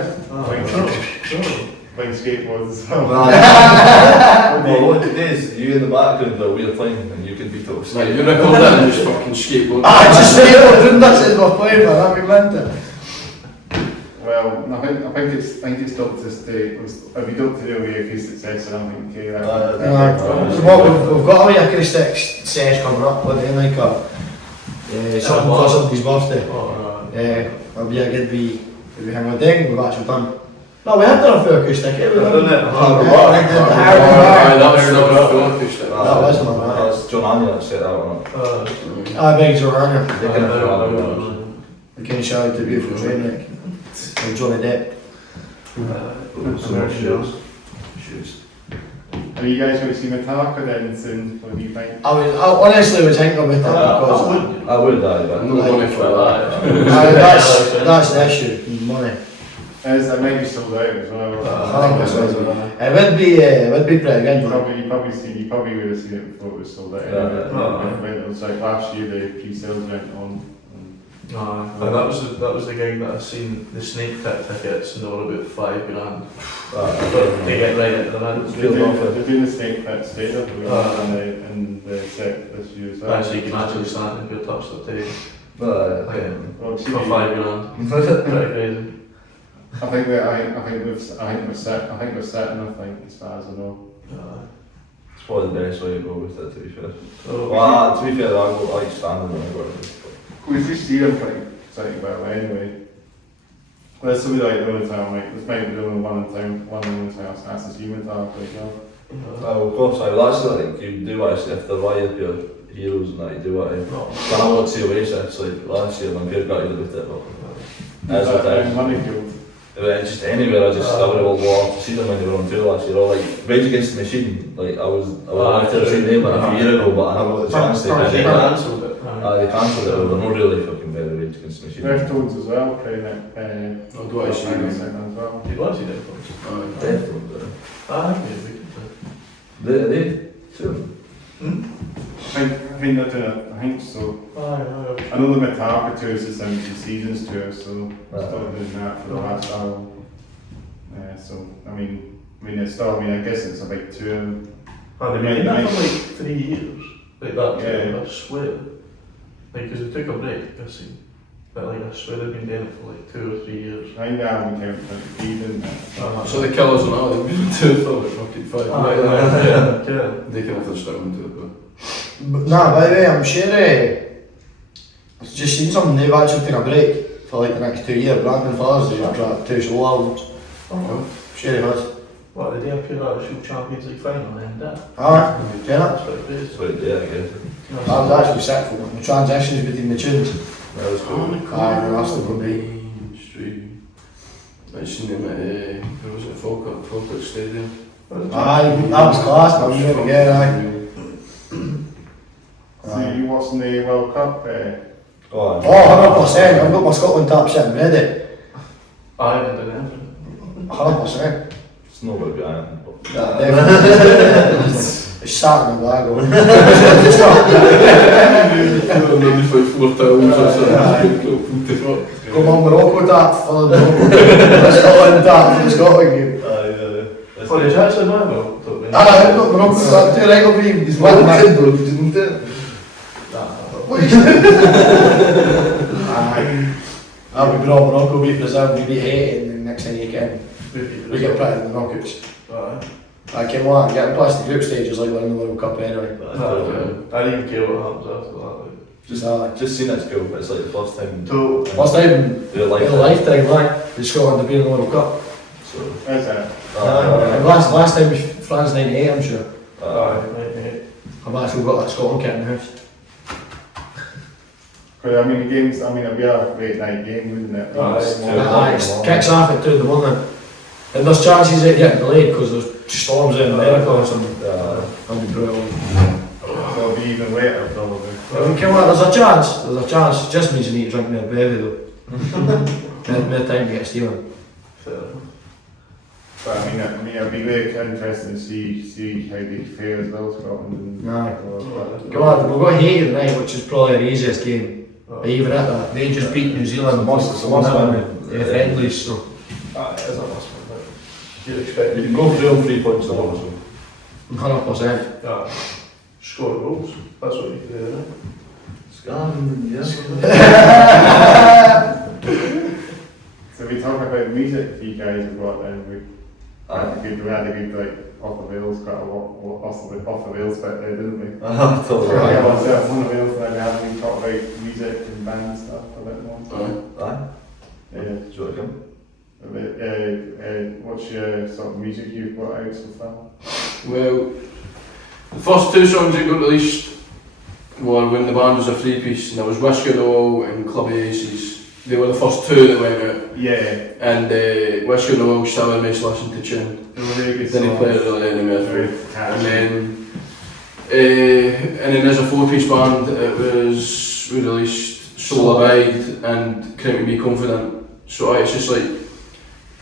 Playing skateboards as well. Well, what it is, you in the background though, we're playing and you can be toast. Right, you record that and just fucking skateboard. Just say it, doing that since we're playing, man. That'd be mental. Well, I think it's done to stay. If we don't do a wee acoustic session, I think we've got a wee acoustic session coming up with like something for somebody's birthday. That'll be a good wee hang thing we've actually done. No, we had done a full acoustic, That was man. That's John Anya that set that one up. I beg Joanna. They can have We can shout out to Beautiful Trainwreck and Johnny Depp. shoes. Are you guys going to see Metallica then soon? What do you think? I honestly was thinking about that because I would die, but No money for that. that's the issue, money. It might be sold out as well. It would be pretty good. You probably would have seen it before it was sold out. It was like last year the pre-sales went on. And that was the gig that I seen the Snake Pit tickets and they were about £5,000. They get right into the land. They're doing the Snake Pit Stadium and the set this year as well. So you can actually stand and go touch the tape for Well, £5,000. Pretty crazy. I think we're setting. I think as far as I know. it's probably the best way to go with it, to be fair. So, To be fair, I like standing when I go to it. We just see them pretty excited about it anyway. This will be like the only time, like this might be the only one time I'll start to see Metallica as well. Oh, of course, that's like you do what if they're right up your heroes and that, you do what when I went to see Oasis, like last year, I'm very gutted about it, but as a time. Moneyfield. Just anywhere, I would have loved to see them when they were on tour last year, or like Rage Against the Machine, like I would like to have seen them a few years ago, but I never got the chance to. They cancelled it. They cancelled it, they're not really fucking very Rage Against the Machine. Deftones as well, playing it. Do I see them? as well. You'd want to see Deftones? Deftones, Maybe. they too. I think they're doing it. I think so. I know the Metallica tour is the 17 Seasons tour, so they're still doing that for the last album. So I guess it's a big tour. They've been doing that for like 3 years. Like that, I swear. Like, because they took a break, I see. But like, I swear they've been doing it for like 2 or 3 years. I think the album came out in 2015, didn't it? So the Killers and all, they've been doing it for like fucking 5 years. They can have to start into it, but. Nah, by the way, I'm sure I've just seen something, they've actually taken a break for like the next 2 years. Brandon Flowers, they've dropped 2 solo albums. Sure he has. What, did they appear at the Show Champions League final and that? Yeah, That's pretty crazy. That's what it did, I guess. that was actually sick for them. The transitions between the tunes. That was cool. That's the good beat. I seen them at, where was it, Falkirk Stadium. That was class, man. I'm never get So you watching the World Cup? 100%. I've got my Scotland tap sitting ready. I haven't done anything. 100%. It's not going to be iron. Definitely. It's sat in the bag. Only for 4 towels or something. Got my Morocco tap for the Scotland tap for the Scotland game. Well, did you actually know about We're not too right over him. He's one man. bro, you didn't do it. What is Aye. I'll be brought Morocco, beat Brazil, we beat Haiti, and then next thing you can, we get put in the knockouts. I came on, getting past the group stages like winning the World Cup anyway. I don't even care what happens after that. Just seen it's cool, but it's like the first time. First time in Do it like a lifetime, like, in Scotland to be in the World Cup. So. Is it? And last time was France 98, I'm sure. Aye, I've actually got that Scotland kit in the house. Because I mean, the games, I mean, it'd be a late night game, wouldn't it? Aye, it kicks off at 2 in the morning. And there's chances it getting delayed because there's storms in America or something. That'll be brutal. So it'll be even later, probably. Come on, there's a chance. It just means you need to drink more bevy though. More time to get stealing. But I mean, it'd be very interesting to see how they fare as well, Scotland. Aye. Come on, we've got Haiti tonight, which is probably the easiest game. Even at that, they just beat New Zealand Must win. friendlies, so. Aye, it is a must win. You'd expect You can go through on 3 points alone, so. 100%. Score goals. That's what you can do, isn't it? So we talk about music you guys have got then, we had a good like off the rails, quite a lot off the rails bit there, didn't we? Totally. Yeah, on the rails then we haven't even talked about music and band stuff a bit more. Aye. Yeah. Do you want to come? What's your sort of music you've got out so far? Well, the first 2 songs that got released were when the band was a 3-piece, and there was Whiskey on the Wall and Clubby Aces. They were the first 2 that went out. Yeah. And Whiskey on the Wall still a nice listen to tune. They were really good Then he songs. played it really anymore. Very And catchy. then as a 4-piece band, we released Soul Abide and Cry to Be Confident. So it's just like,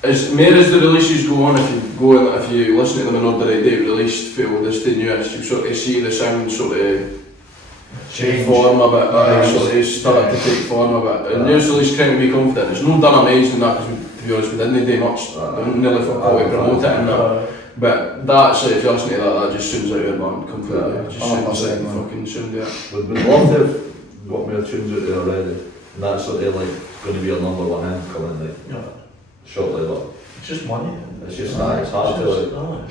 as the releases go on, if you listen to them in order they released for the oldest to newest, you sort of see the sound sort of Change. form a bit, sort of start to take form a bit. And newest release Cry to Be Confident, it's not done amazing that, because to be honest we didn't do much, nearly for quite to promote it and that. But that's, if you listen to that just sounds like your band completely. It just sounds like the fucking sound of it. We'd love to have got more tunes out there already, and that's sort of like going to be a number 1 hit coming like shortly, but It's just money. it's just it's hard to like,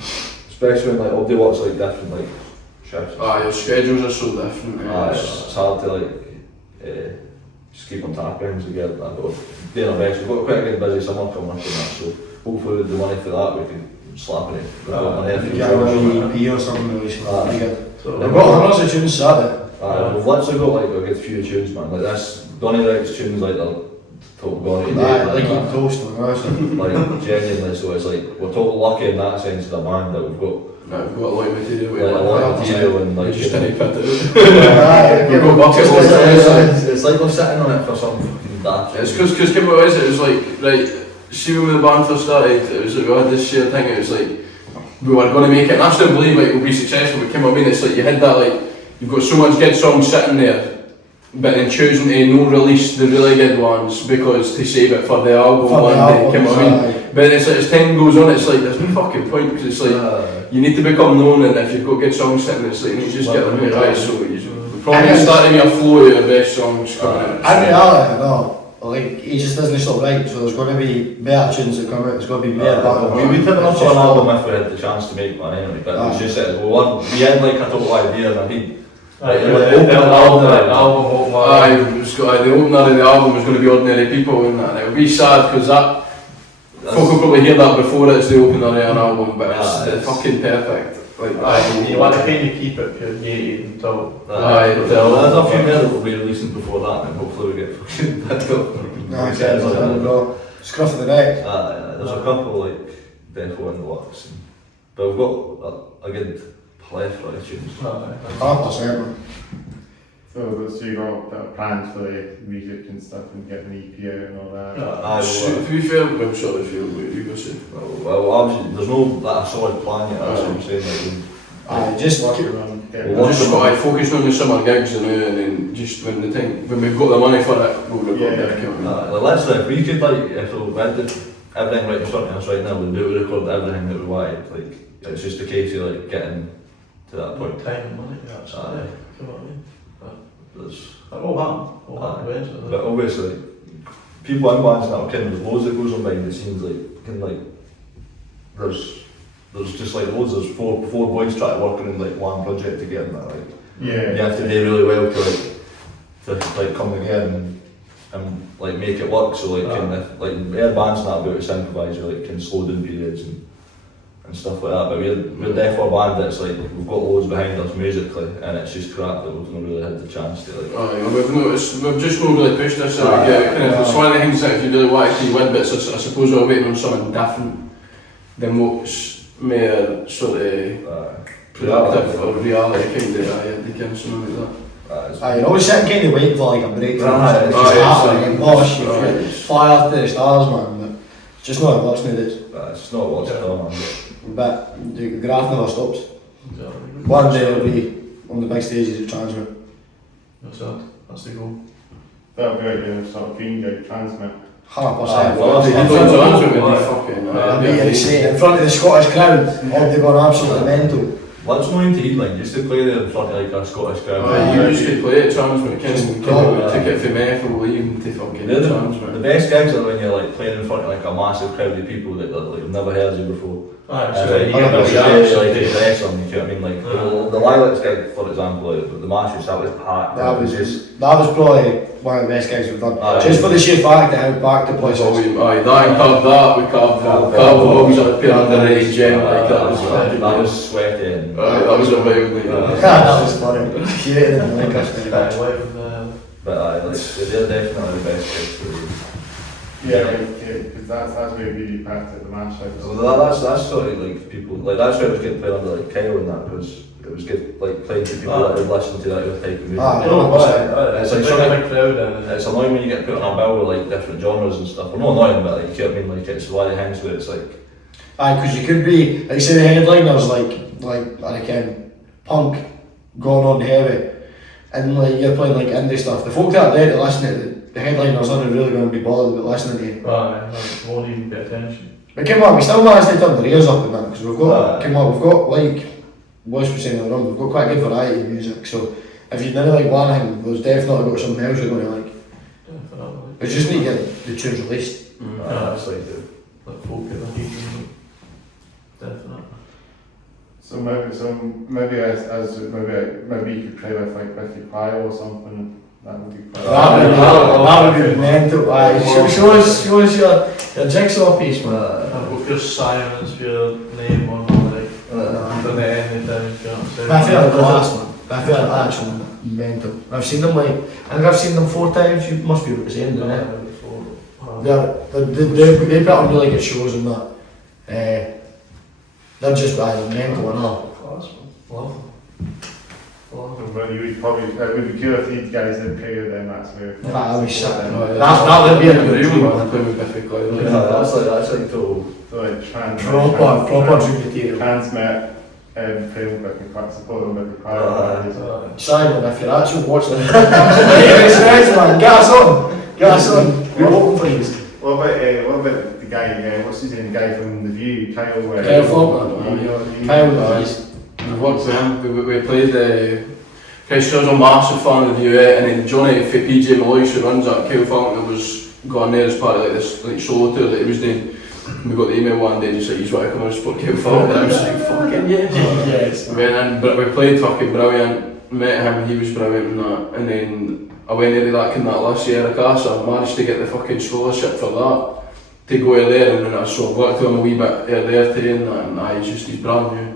especially when like everybody works like different like shifts. Your schedules are so different. It's hard to like just keep on top of things again. But doing our best. We've got quite a good busy summer coming up and that, so hopefully with the money for that we can slap it in. We've got money for Get a little EP or something released. Aye. They've got hundreds of tunes Saturday. We've literally got like a good few tunes, man. Like this, Donny writes tunes like the Total Donny. Like eating toast and all that. Like genuinely, so it's like we're totally lucky in that sense as a band that we've got We've got a lot of material. like a lot of material and We like just didn't put it out. We've got buckets it's, of it's like we're sitting on it for some fucking daft. It's because what it was, it was like, right, see when the band first started, it was like we had this shared thing, it was like, we were going to make it, and I still believe like we'll be successful, but I mean, it's like you had that like, you've got so much good songs sitting there, but then choosing to no release the really good ones because to save it for the album one day, I mean? But it's like, as time goes on, it's like, there's no fucking point, because it's like, you need to become known, and if you've got good songs sitting there, it's like, you need to just get them right, so you probably starting to be a flow of your best songs coming out. In reality, no. Like, he just doesn't stop writing, so there's going to be better tunes that come out, there's going to be better battles. We'd have enough for an album if we had the chance to make one anyway, but it's just that we had like a total idea and I think the opener of the album was going to be Ordinary People and it would be sad because that folk will probably hear that before it's the opener of an album, but it's fucking perfect. Like, you want to kind of keep it pure gay until there's a few more that we'll be releasing before that and hopefully we get fucking picked up. Scruff of the neck. There's a couple like defo in the works, but we've got a good plethora of tunes. 100%. So you got plans for the music and stuff and getting the EP out and all that? To be fair, I'm sure they feel what you go say. Well, obviously, there's no like, a solid plan yet, that's what I'm saying. Like, Just keep around. Just focus on the summer gigs and then just when we've got the money for it, we'll record it. Literally, if we could, like, if we went to everything right in front of us right now, we'd be able to record everything that we wanted, like, it's just a case of like getting to that point. Time and money, actually. Aye. Yeah, you know what I mean? There's, Like, all happened eventually. but obviously, people in bands now, kind of there's loads that goes on behind the scenes, like, kind of like, there's just like loads, there's four boys trying to work on like one project together, and that, like, you have to do really well to like come together and like make it work, so like, kind of, like, our band's not about to improvise, you like, can slow down periods and stuff like that, but we're therefore a band that's like, we've got loads behind us musically, and it's just crap that we've not really had the chance to like. We've just not really pushed this out. It's one of the things that if you really want to keep win bits, I suppose we're waiting on something different than what's more sort of productive or reality kind of, they can something like that. You're always sitting kind of waiting for like a breakthrough. Aye, You fly after the stars, man, but it's just not what's needed. It's not what's done, man. But the graph never stops. Exactly. One day it'll be on the big stages of Transmit. That's it. That's the goal. That'll be like your sort of dream gig, Transmit. 100%. Fucking, Be insane. In front of the Scottish crowd, they've gone absolutely mental. Let's not into headline, just to play there in front of like a Scottish crowd. You used to play at Transmit, we took it from Ethel even to fucking Transmit. The best gigs are when you're like playing in front of like a massive crowd of people that like have never heard you before. Aye, So so you you get get the the reaction, reaction. like to address them, you know what I mean? Like the Lilacs gig, for example, the Mashes, that was packed. That was just probably one of the best gigs we've done. Aye. Just for the sheer fact that how back the place was. Aye, that and we carved holes on the pit under the gem, like that was sweaty and that was a wild night. That was funny. Created in the Lakers. but like they're definitely the best gigs for you. Yeah, because that's where we really packed at the match. So that's sort of like people, like that's where it was getting played under like Kyle and that, because it was good, like playing to people that would listen to that type of music. It's like like sort of a big crowd and it's annoying when you get put on a bill with like different genres and stuff. Well, not annoying, but like, you know what I mean? Like it's one of the things where it's like, Aye, because you could be, like say the headliners like punk going on heavy, and like you're playing like indie stuff. The folk that are there to listen to the headliners aren't really going to be bothered about listening to you. won't even pay attention. But come on, we still managed to turn the ears up and that, because we've got like Wes was saying in the room, we've got quite a good variety of music. So if you didn't like one thing, there's definitely got something else you're going to like. Definitely. We just need to get the tunes released. that's like the Like folk at the heat. Definitely. So maybe you could play with like Biffy Clyro or something. That would be quite. That would be mental. Show us your jigsaw piece, man. I've got pure silence for your name on all like. Don't let anything go. I feel like glass, man. I feel like actual mental. I've seen them I think I've seen them 4 times. You must be able to see them, don't you? They put on really good shows and that. They're just mental and all. Class, man. Love them. Well, you would probably, it would be cool if these guys didn't pay you, then that's where. That would be sick. That would be a good dream, man. Play with Biffy Clyro. that's like total. So like Proper dream material. Transmit, play with Biffy Clyro, support with Biffy Clyro. Simon, if you're actually watching it, man, get us on. We're open for you. What about the guy, what's his name, the guy from The View, Kyle? Kyle Faulkner. Kyle, we've worked with him, we played Chris was a massive fan of the View, and then Johnny for PJ Malloy who runs that, Kyle Faulkner was going there as part of like this like solo tour that he was doing. We got the email one day just like, he's want to come and support Kyle Faulkner, I was like, fucking yes. We went in, but we played fucking brilliant, met him and he was brilliant and that, and then I went into that kind of last year at Casa, managed to get the fucking scholarship for that, to go there, and then I sort of worked with him a wee bit there today and that, and he's brand new.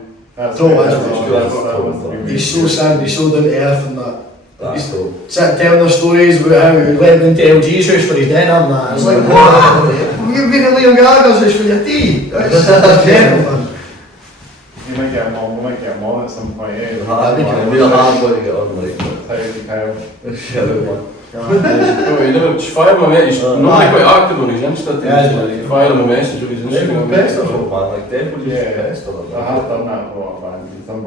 He's so sad, he's so down to earth and that. That's cool. Sitting telling their stories about how he let him into LG's house for his dinner and that. It's like, what? You've been in Liam Gallagher's house for your tea? That's gentle, man. We might get him on at some point, eh? It'd be a hard one to get on, like. Kyle. You never just fire my message, he's normally quite active on his Insta, fire him a message on his Instagram. Best of all, man, like definitely just best of all. I have done that for a lot of bands. Some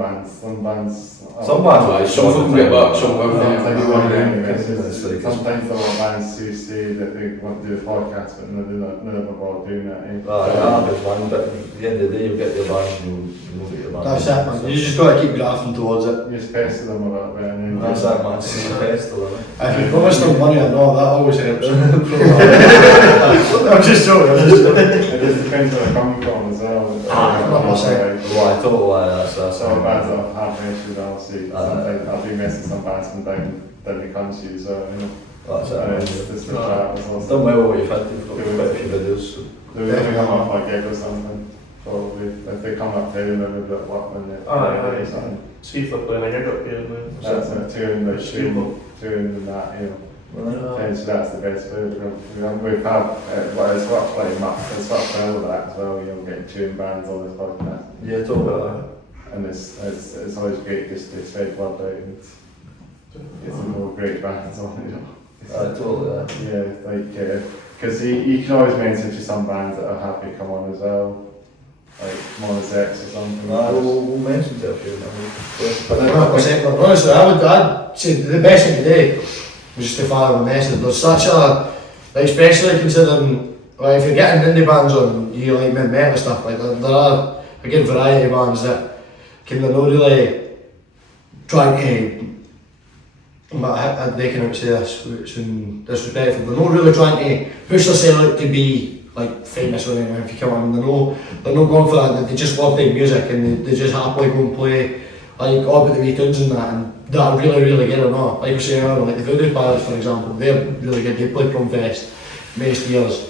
bands. Some of them get back, some of them. It's like sometimes a lot of bands do say that they want to do a podcast, but none of them are doing that. there's one, but at the end of the day, you'll get your band and you'll get your band. That's it, man. You just got to keep grafting towards it. You just pester them a little bit, and then That's that, man. It's the best of them. If you promise them money or not, that always helps. I'm just joking. it just depends where they're coming from as well. 100%. Well, I told why that's Some bands that have issues, obviously, sometimes I'll be messing some bands from down the country as well, you know. That's And it. it's just the chat as well. It's done well with what you've had. You've got quite a few videos. So. They come up for a gig or something, probably. If they come up town, they're a bit work when they're Aye. something. See if they're playing a gig up here then. That's it, touring and that, you know. Potentially that's the best way. We've had, well, it's worked pretty much, it's worked well with that as well, you know, getting touring bands on this podcast. Yeah, talk about that. And it's always great just to spread word out and get some more great bands on, you know. Totally. Yeah, like, because you can always mention to some bands that are happy to come on as well, like Monosex or something. We'll mention it a few But 100%, honestly, I'd say the best thing to do was just to follow the message. There's such a, like, especially considering, like, if you're getting indie bands on, you like metal stuff, like, there are, again, variety bands that they're not really trying to, they can say this, it's disrespectful, they're not really trying to push themselves out to be like famous or anything, if you come on, they're not going for that, they just love their music and they just happily go and play like all but the wee tunes and that are really, really good or not. Like I was saying earlier, like the Rudeface for example, they're really good, they play Promfest most years.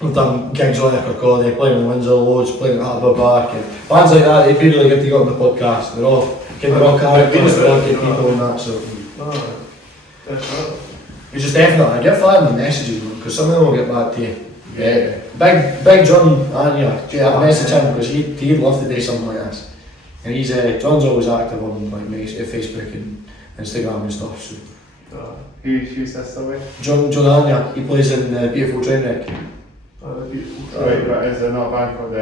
We've done gigs on Edinburgh, they play in Windsor loads, playing at Edinburgh Park, and bands like that, they'd be really good to get on the podcast. They're all characters, they're all good people and that, so That's right. you just definitely get firing the messages, because some of them will get back to you. Big John, and yeah, message him, because he'd love to do something like this. And John's always active on like Facebook and Instagram and stuff. So. Who's this with? John Anya, he plays in Beautiful Trainwreck. Right, but is there not a band called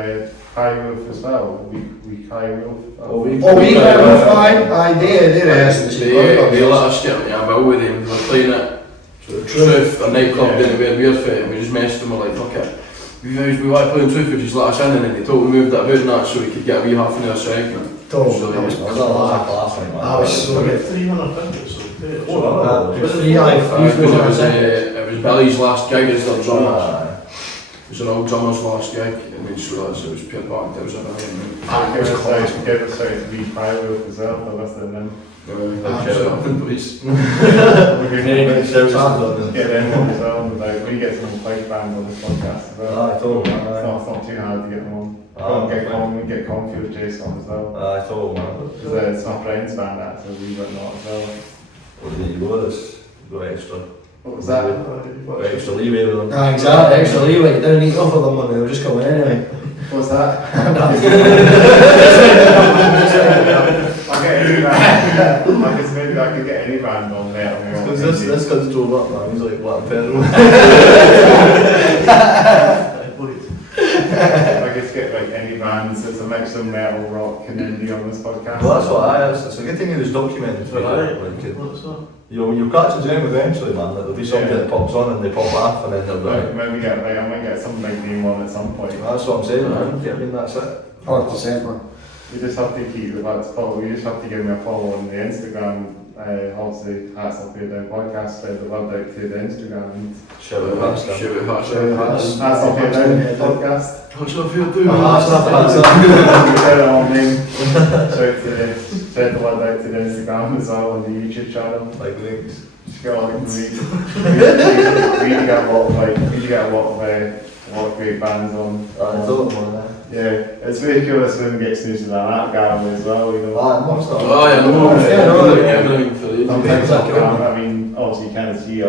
High Roof as well? We High Roof? We High Roof, aye, They let us get about with them, they were playing at Truth, a nightclub down at where we're fit, and we just messaged them, we're like, fuck it, we want to play in Truth, we just let us in, and then they totally moved that about and that so we could get a wee half an hour segment. Totally, that was class. That was so good. 350, so It was Billy's last gig as their drummer. It was an old drummer's last gig, and we just realised it was pure back, it was a brilliant. Give us out to be High Roof as well, for listening in. Please. Get them on as well, like, we get some Fife bands on this podcast as well. It's not too hard to get them on. We get Confield Jason on as well. Because it's my friend's band actually, we got not as well. What did you go with this? Go extra. What was that? Go extra leeway with them. Exactly, extra leeway, you don't need to offer them money, they'll just come in anyway. What's that? I'll get any band. Maybe I could get any band on there. Because this guy's drove up, man. He's like, what, pedal? I could get like any bands, it's a mix of metal, rock and indie on this podcast. Well, that's what I asked. It's a good thing it was documented. You'll catch a gem eventually, man. There'll be something that pops on and they pop off and then they'll Like, maybe I might get some big name on at some point. That's what I'm saying, man. I mean, that's it. 100%, man. You just have to keep the back to follow. You just have to give me a follow on the Instagram. Obviously, hats off to the podcast, spread the word out to the Instagram. And Shout out to hats off to the podcast. How's that feel too? Spread the word out to the Instagram as well and the YouTube channel. Like links. Just go on and we get a lot of great bands on. Yeah, it's really cool this one gets news to that guy as well, you know. Everything for you. Sometimes I mean, obviously you can't see it.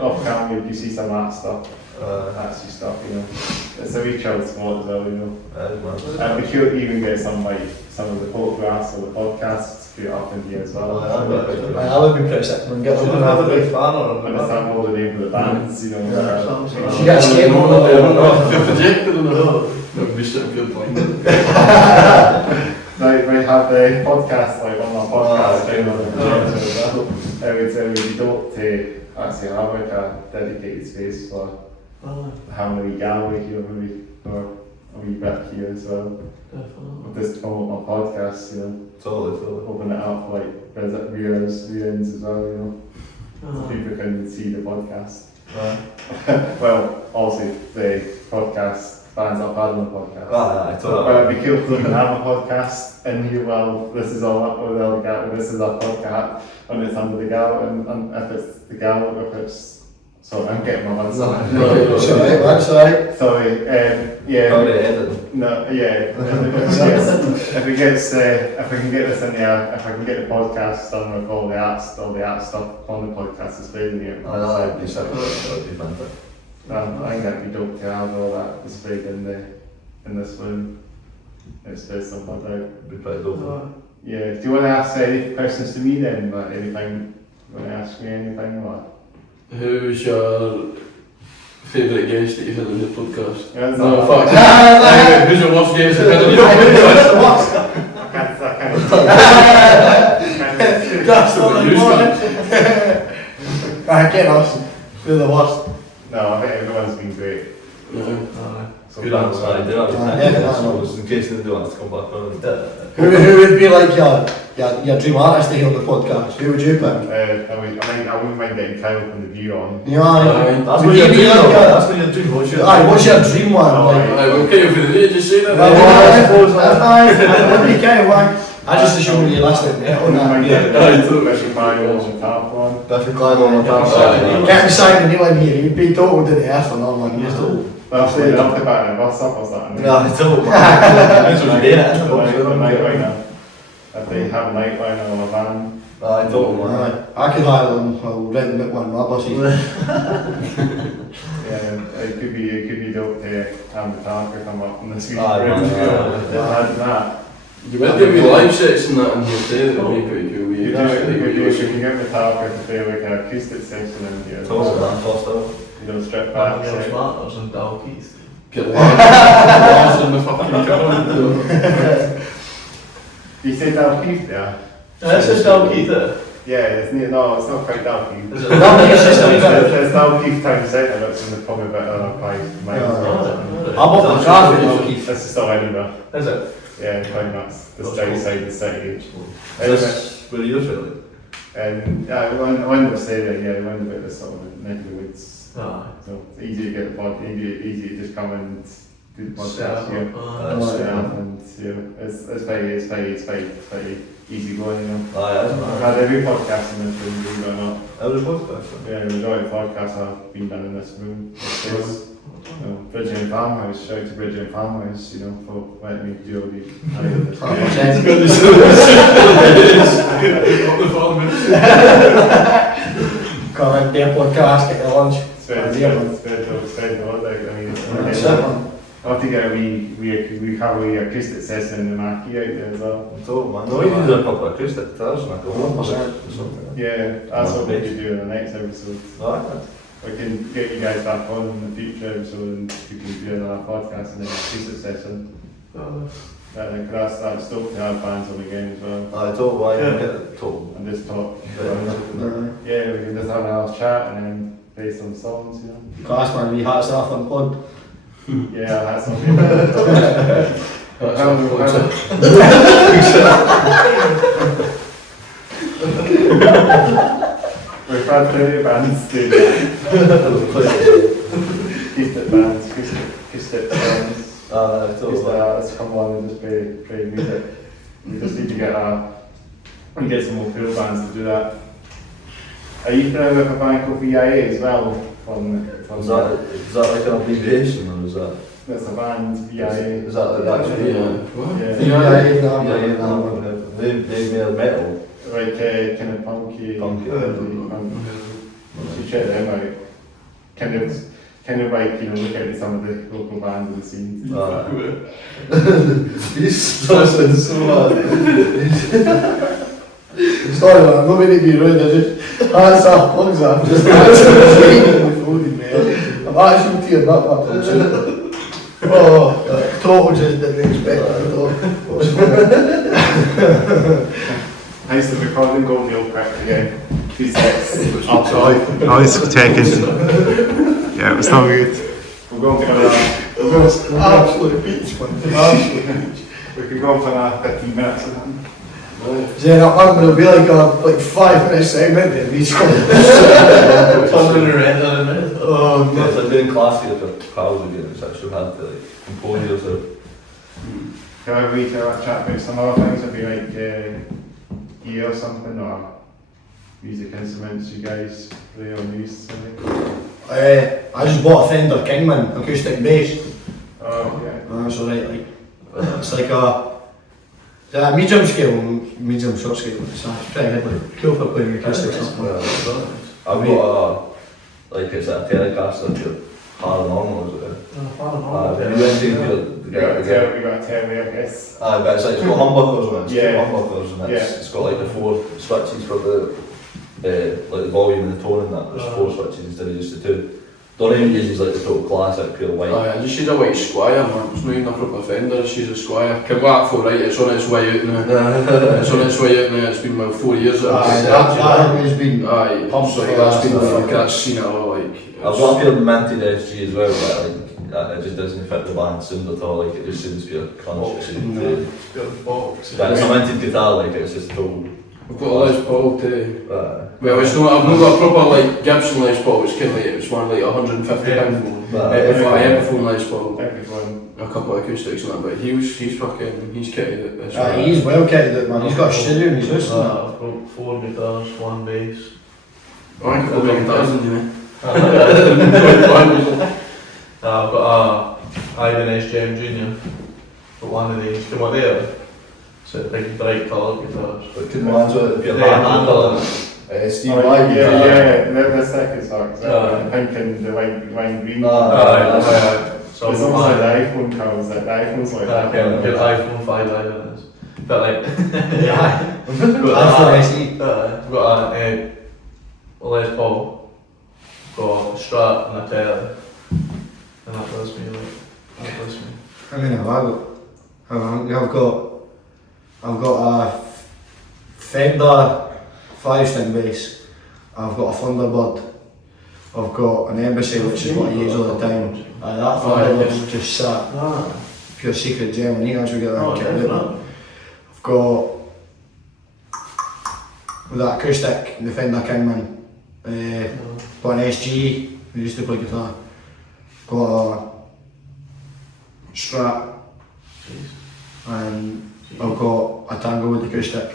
Off camera you can see some of that stuff. That's your stuff, you know. It's a wee child spot as well, you know. And we could even get some of the photographs or the podcasts put up in here as well. I would be pretty sick and get them I'm a big fan of And it's not all the name of the bands, you know. You got a skateboard on there, Projected on the that would be such a good point. we have the podcast, like on our podcast channel on the channel as well. We don't actually have like a dedicated space for having a wee gallery here, maybe, or a wee bit here as well. Definitely. Just promote my podcast, Totally. open it up for like viewers as well, so people can see the podcast. Well, also the podcast bands I've had on the podcast. Totally. But it'd be cool if we can have a podcast in here. Well, this is all up with our gallery. This is our podcast, and it's under the gallery. And if it's the gallery, if it's sorry, I'm getting my words. That's alright. Sorry. Probably edit. No. Yeah. If we can get this in there, if I can get the podcast done with all the art stuff on the podcast displayed in here. That'd be fantastic. I think that'd be dope to have all that displayed in this room. It's just something like that. It'd be pretty dope. Yeah. Do you want to ask any questions to me then? Like anything? You want to ask me anything? Or? Who's your favourite guest that you've had on your podcast? Yeah, No, fuck. Who's your worst guest you've had on your podcast? That's what you want. I can't ask. We're the worst. No, I think everyone's been great. Good answer. I did have to in case they do want to come back on. Who would be like your dream artist to hear on the podcast? Who would you pick? I wouldn't mind getting Kyle from the View on. Yeah, That's what you're doing. That's what you're doing. what's your dream one? Okay, for the day, just say that. I just assume you're listening. I wouldn't mind getting Biffy Clyde on top one. Biffy Clyde on the top. Can't be signed anyone here. You'd be total to the earth for no one. You're total. That's the off the back of the bus up or something. No, it's all. That's what you did. The nightliner. If they have a nightliner on a van. I don't know. I could hire them. I'll rent them at one of my buses. Yeah, it could be dope to have the Metallica come up in the Swedish Aye, Bridge. man, Imagine that. You might give me live sets and that in here too, that would be pretty cool. You can get Metallica to play like an acoustic session in here. Totally, man. Tossed out. You know, strip back. Daniel Smarters and Dalkeith. Get lost in the fucking car. You say Dalkeith there? This is Dalkeith there. Yeah, it's not quite Dalkeith. Is it? There's Dalkeith Town Centre, that's in the probably about 5 miles. I'm up the traffic. This is still Edinburgh. Is it? Yeah, quite nuts. The That's south cool. side of the city. This where you're from? And yeah, when we say that, yeah, when about the sort of neck of the woods. Aye. So it's easy to get the pod, easy to just come and do the podcast here. And it's very easy going, you know. I've had every podcast in this room, believe it or not. Every podcast. Yeah, the majority of podcasts have been done in this room. Bridging Farmhouse, shout out to Bridging Farmhouse, you know, for letting me do all these. Come and their podcast, get your lunch. It's very good, like, I mean, I have to get we have a wee acoustic session in the Mackie out there as well. Totally, man. No, you need a couple of acoustic guitars and like a 100%. or something. Yeah, that's what we could do in the next episode. Alright. We can get you guys back on in the future episode and we can do another podcast and then acoustic session. That's dope to have bands on again as well. I told why you get it total. And just talk. Yeah, we can just have another chat and then play some songs, you know. Class man, we hats off unplugged. Yeah, that's something. We've had plenty of bands do that. Acoustic bands, acoustic bands. Acoustic artists come on and just play music. We just need to get some more cool bands to do that. Are you familiar with a band called VIA as well? Is that like an abbreviation or is that? That's a band, VIA. Is that like actually? They made metal. Like kind of punky. You check them out. Kind of like, you know, look at some of the local bands in the scene. He's stressing so hard. Sorry man, I'm not meaning to be rude, I just hands off, plugs off, just actually shaking the phone, man. I'm actually tearing up, man. Oh, total just didn't expect that at all. what's going on? How's the recording going real quick again? 2 seconds. I'll try. Oh, it's checking. Yeah, it's not good. We're going for Absolute beach, man. Absolute beach. we can go for another 15 minutes or something. Yeah, I'm going to be like a 5-minute segment and he's coming. Turning around in a minute. Oh, Yeah, it's no. like doing classes for crowds again, it's actually hard to like compose yourself. Can I read out chat about some other things? It'd be like gear or something, or music instruments you guys play or use or something? I just bought a Fender Kingman acoustic bass. Oh, yeah. That's alright, like, it's like a medium scale, medium short scale, so it's pretty good, like, cool for playing acoustic stuff. I've got it's a Telecaster, your paranormal, is it? You went to We got a telly, I guess. but it's like, it's got humbuckers on it, it's Yeah. 2 humbuckers and Yeah. it's got like the 4 switches for the like the volume and the tone and that, there's 4 switches instead of just the 2. Don't even use like the total classic pure white. Oh yeah, she's a white Squire, man. It's not even a proper Fender, she's a Squire. Come back for right, it's on its way out now. It's on its way out now, it's been about 4 years ago. That has been Aye, pumped so for that's been that. like, that's seen it all, like. I've got a pure minted SG as well, but it just doesn't fit the band sound at all, like it just sounds pure crunch. No. But it's a minted guitar, like it's just total. I've got a Les Paul too. Well, it's not, I've not got a proper like Gibson Les Paul, it's kind of like, it's one like £150. If I Epiphone Les Paul, Everyone. a couple of acoustics and that, but he's fucking, he's kitted it. It's He's well kitted out, man. He's got a studio in his house. I've got 4 guitars, 1 bass. I think I've got guitars in you, man. I've got Ivan SJM Jr. Got one of these. Come on there. So like bright coloured guitars. But couldn't manage with it, pure Yeah, handle. handle. Steve Oh, Wagner. yeah, the second song. Aye. I'm thinking the lime green. Aye. So it's almost like the iPhone covers, like the iPhone's like that. Get iPhone 5 Ivan is. But like, Yeah. got SE. got a Les Paul. Got a Strat and a Telly. And that does me like, that does me. I mean, I've got a Fender 5-string bass. I've got a Thunderbird. I've got an Embassy, which is what I use all the time. That Thunderbird's just sat. Pure secret gem. I need to actually get that kitted out. I've got with that acoustic, the Fender Kingman. Got an SG, who used to play guitar. Got a Strat, and I've got a Tanglewood acoustic.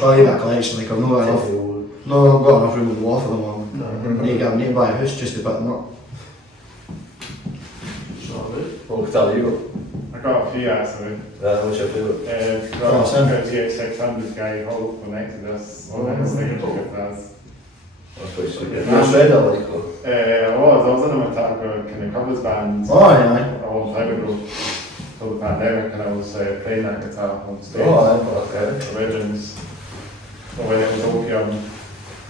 I'll leave that collection, like I've not got enough. No, I've got enough room in the wall for them. I need to buy a house just to put them up. What guitar you I got a few actually. got? What's your favourite? Got Sam. a GX600 guy Hall for Exodus. That's like a guitars. That's quite sweet. Yeah. What's red I like? I was in a Metallica kind of covers band Oh, yeah. a long time ago, till the pandemic, and I was playing that guitar on stage. Okay. The Legends. But when it was opium,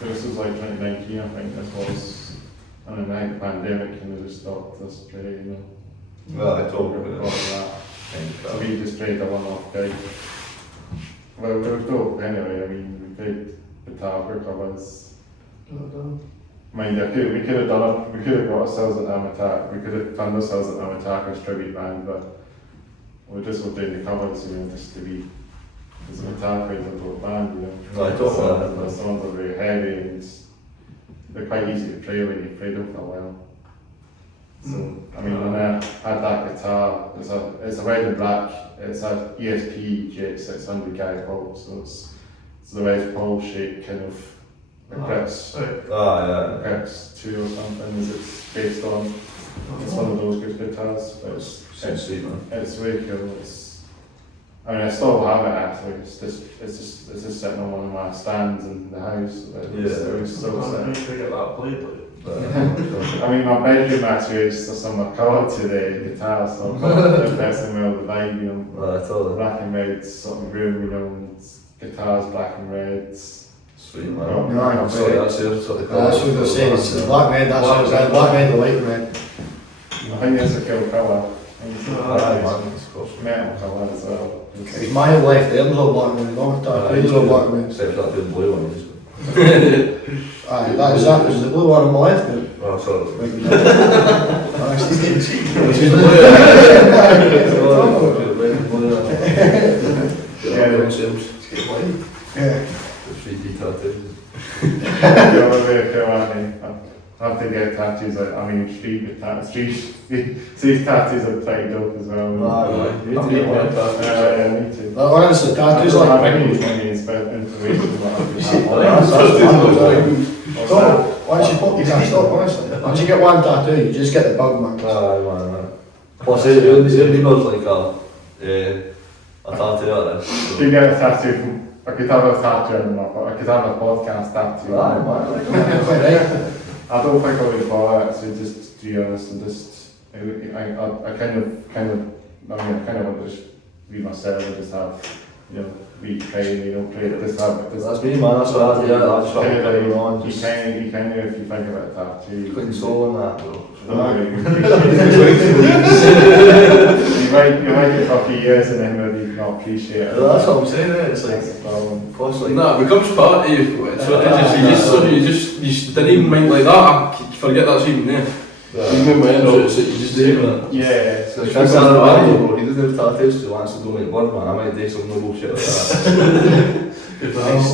this was like 2019, I think this was, and then like the pandemic, and they just stopped us playing, you know. Well, I told you Because about of that. So it. we just played a one-off gig. Well, it was dope anyway. I mean, we played Metallica covers. Mind you, we could have done it. We could have got ourselves an Amatak. We could have done ourselves an Amatak tribute band, but we just were doing the covers, you know, just to be. Because Metallica is a dope band, you know. No, I totally The songs are very heavy and they're quite easy to play when you play them for a while. So, I mean, when I had that guitar, it's a red and black, it's a ESP GX600 guy Paul, so it's the red Paul shape kind of, Eclipse, Eclipse 2 or something is it's based on. It's one of those good guitars, but Sounds sweet, man. it's really cool. I mean, I still have it actually. It's just sitting on one of my stands in the house. It's so sick. to get that played like. I mean, my bedroom actually is just on my colour to the guitar, so I'm messing well with the vibe, you know. Totally. Black and red sort of room, you know, and guitars black and reds. Sweet, man. No, I'm sorry, that's your sort of colour. That's what they're saying, it's black red, that's red, black red, the light red. I think it's a cool colour. I think it's a Aye, man, of course. metal colour as well. His my left arm's all black and all tattoos all black and Except for that big blue one. aye, that is the blue one on my left. Oh, sorry. Yeah. The 3D tattoos. I have to get tattoos. I mean, street tattoos are pretty dope as well. Me too. Honestly, tattoos like once you put, you can't stop, honestly. Once you get one tattoo, you just get the bug, man. Man. Plus, your neighbour's like a tattoo artist. You get a tattoo. I could have a tattoo and I could have a podcast tattoo. Quite right. I don't think I would bother actually, just to be honest, and just I kind of want to just be myself and just have, you know, be playing, you know, play this have this. That's me, man. That's what I do. I just want to play on. You kind of, if you think about a tattoo, Clean soul and that, bro. you might get for a few years and then maybe not appreciate it. That's what I'm saying, it's like, That's the problem. plus like... Nah, it becomes part of you. So you just didn't even mind like that. Forget that's even there. You move my interest, you just do it. Yeah. So that's how I do, bro. He doesn't have tattoos, so he wants to do like blood, man. I might do some noble shit like that.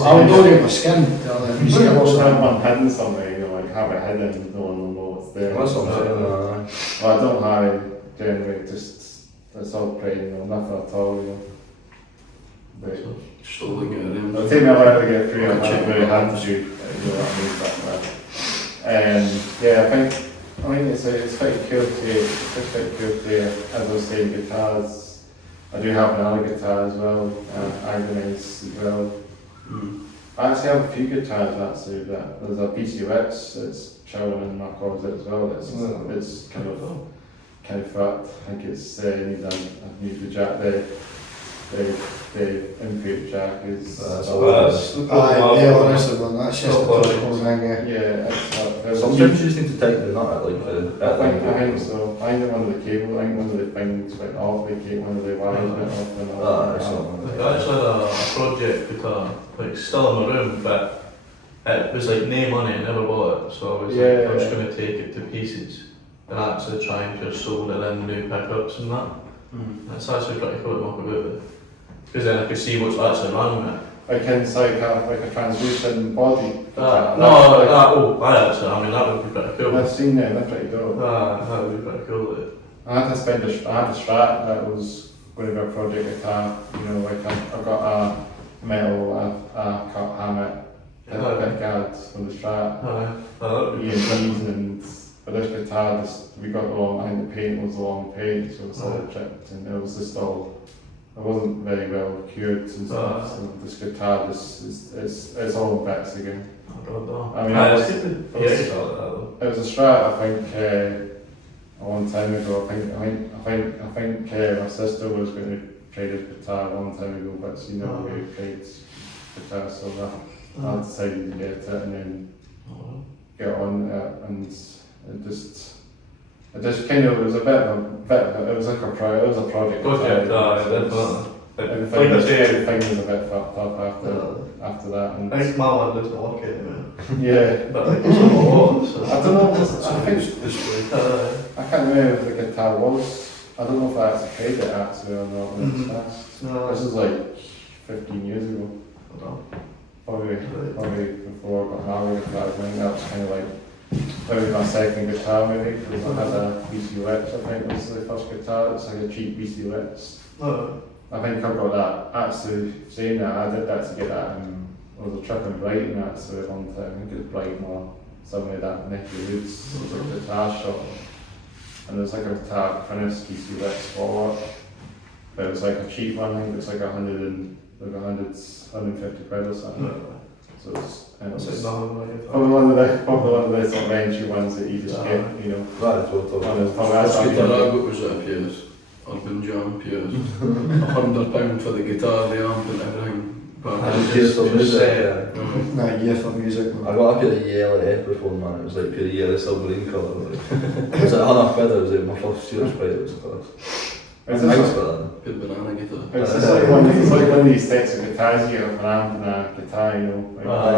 I'll donate my skin to other museum or Have something. one hidden somewhere, you know, like have it hidden and no one will know what's there. That's what I'm saying, man. Well, I don't have it generally, just it's all plain, you know, nothing at all, you know. But Just all looking at him. it'll take me a while to get through. I'm not very hard to shoot. You know what I mean? But, yeah, I think it's quite cool to, as I was saying, guitars. I do have another guitar as well, Agonize as well. I actually have a few guitars actually. There's a PCX that's chilling in my closet as well. It's kind of fat. I think it's needs a new jack. The input jack is. Yeah, honestly, man, that's just a typical thing, yeah. Yeah, Sometimes you just need to tighten the nut at like I think so. I think one of the cable, I think one of the things went off, one of the wires went off and all. I actually had a project guitar, like still in my room, but it was like no money, I never bought it, so I was like, I was going to take it to pieces and actually try and just solder in new pickups and that. That's actually pretty cool to muck about with, because then I could see what's actually wrong with it. Like inside like a translucent body. I mean that would be pretty cool. I've seen them, they're pretty dope. That would be pretty cool. I had a Strat that was going to be a project guitar, you know, like I've got a metal, a cut hammer, a guard from the Strat, EMGs, and for this guitar, we got the long, I think the paint was the long paint, so it's all chipped, and it was just all, it wasn't very well cured and stuff, so this guitar it's all in bits again. I mean, it was a Strat, I think, a long time ago. I think my sister was going to play this guitar a long time ago, but she never really played guitar, so I decided to get it and then get on it, and it just kind of, it was a bit of it was like a project. It was a project. Everything was a bit fucked up after that. And I think my one doesn't work anyway. Yeah. But like it's a lot, so. I don't know, I can't remember if the guitar was, I don't know if I actually played it actually or not when it was fast. No. This is like 15 years ago. Probably before I got Harley guitar. I think that was kind of like, that was my second guitar maybe, because I had a BC Lex, I think was the first guitar. It's like a cheap BC Lex. I think I got that, actually saying that, I did that to get that, it was a trip in Brighton actually one time. I think it was Brighton or somewhere that Nicky Woods, it was like a guitar shop. And there was like a guitar finished BC Lex forward. But it was like a cheap one, I think it was like 150 quid or something. So it was probably one of the sort of entry ones that you just get, you know. That's what I'm First guitar I got was at a Piers, Urban Jam Piers. £100 for the guitar, the amp and everything. But Piers for music, For music, man. I got up at the yellow Epiphone, man. It was like pure yellow submarine colour. It was like £100 quid. It was like my first Steelers play. It was class. It's nice for that. Good banana guitar. It's like one of these sets of guitars you get an amp and a guitar, you know.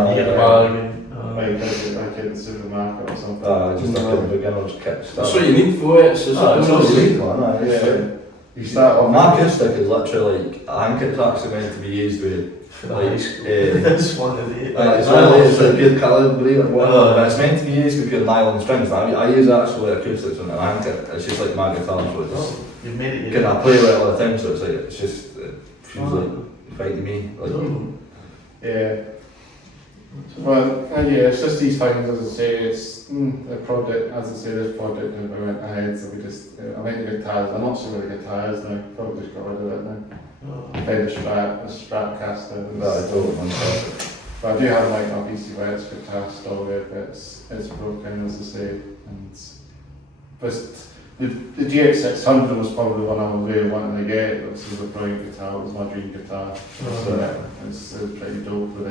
You get the bargain. Like in the supermarket or something. Just like a beginner's kit. That's what you need for it. It's It's all you need, man. Yeah. You start off. My acoustic is literally like, I think it's actually meant to be used with like, It's one of the. it's a good calibre or whatever, but it's meant to be used with pure nylon strings. I use actually acoustics on it, I think it's just like my guitar, so it's You made it. can I play with it all the time, so it's like, it's just, it feels like right to me. Like, Yeah. Well, yeah, it's just these things, as I say, it's the project, as I say, this project never went ahead, so we just, I think the guitars, I'm not sure where the guitar is now, probably just got rid of it now. Played the strap caster. I don't want But I do have like my PC Wets guitar still there, but it's broken, as I say, and but the GX600 was probably one I was really wanting to get. It was a brilliant guitar, it was my dream guitar. So it's pretty dope with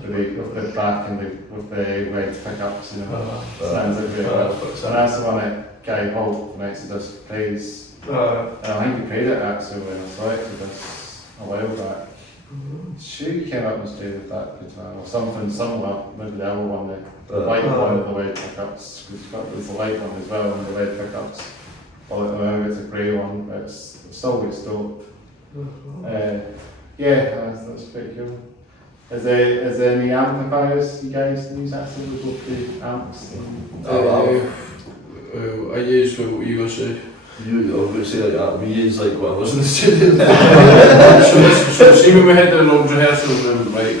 the back and with the wedge pickups, you know. Sounds like really well. And that's the one that Guy Hall from Exodus plays. I think he played it actually when I selected this a while back. Sure, he came up and stayed with that guitar or something similar, maybe the other one, the white one with the wedge pickups. There's a light one as well and the wedge pickups. Well, it's a grey one, but it's still gets dope. Yeah, that's pretty cool. Is there any amplifiers you guys use actually with both the amps? I use what you were saying. You always say like that, we use like what I was in the studio. So see when we had the old rehearsal room, right?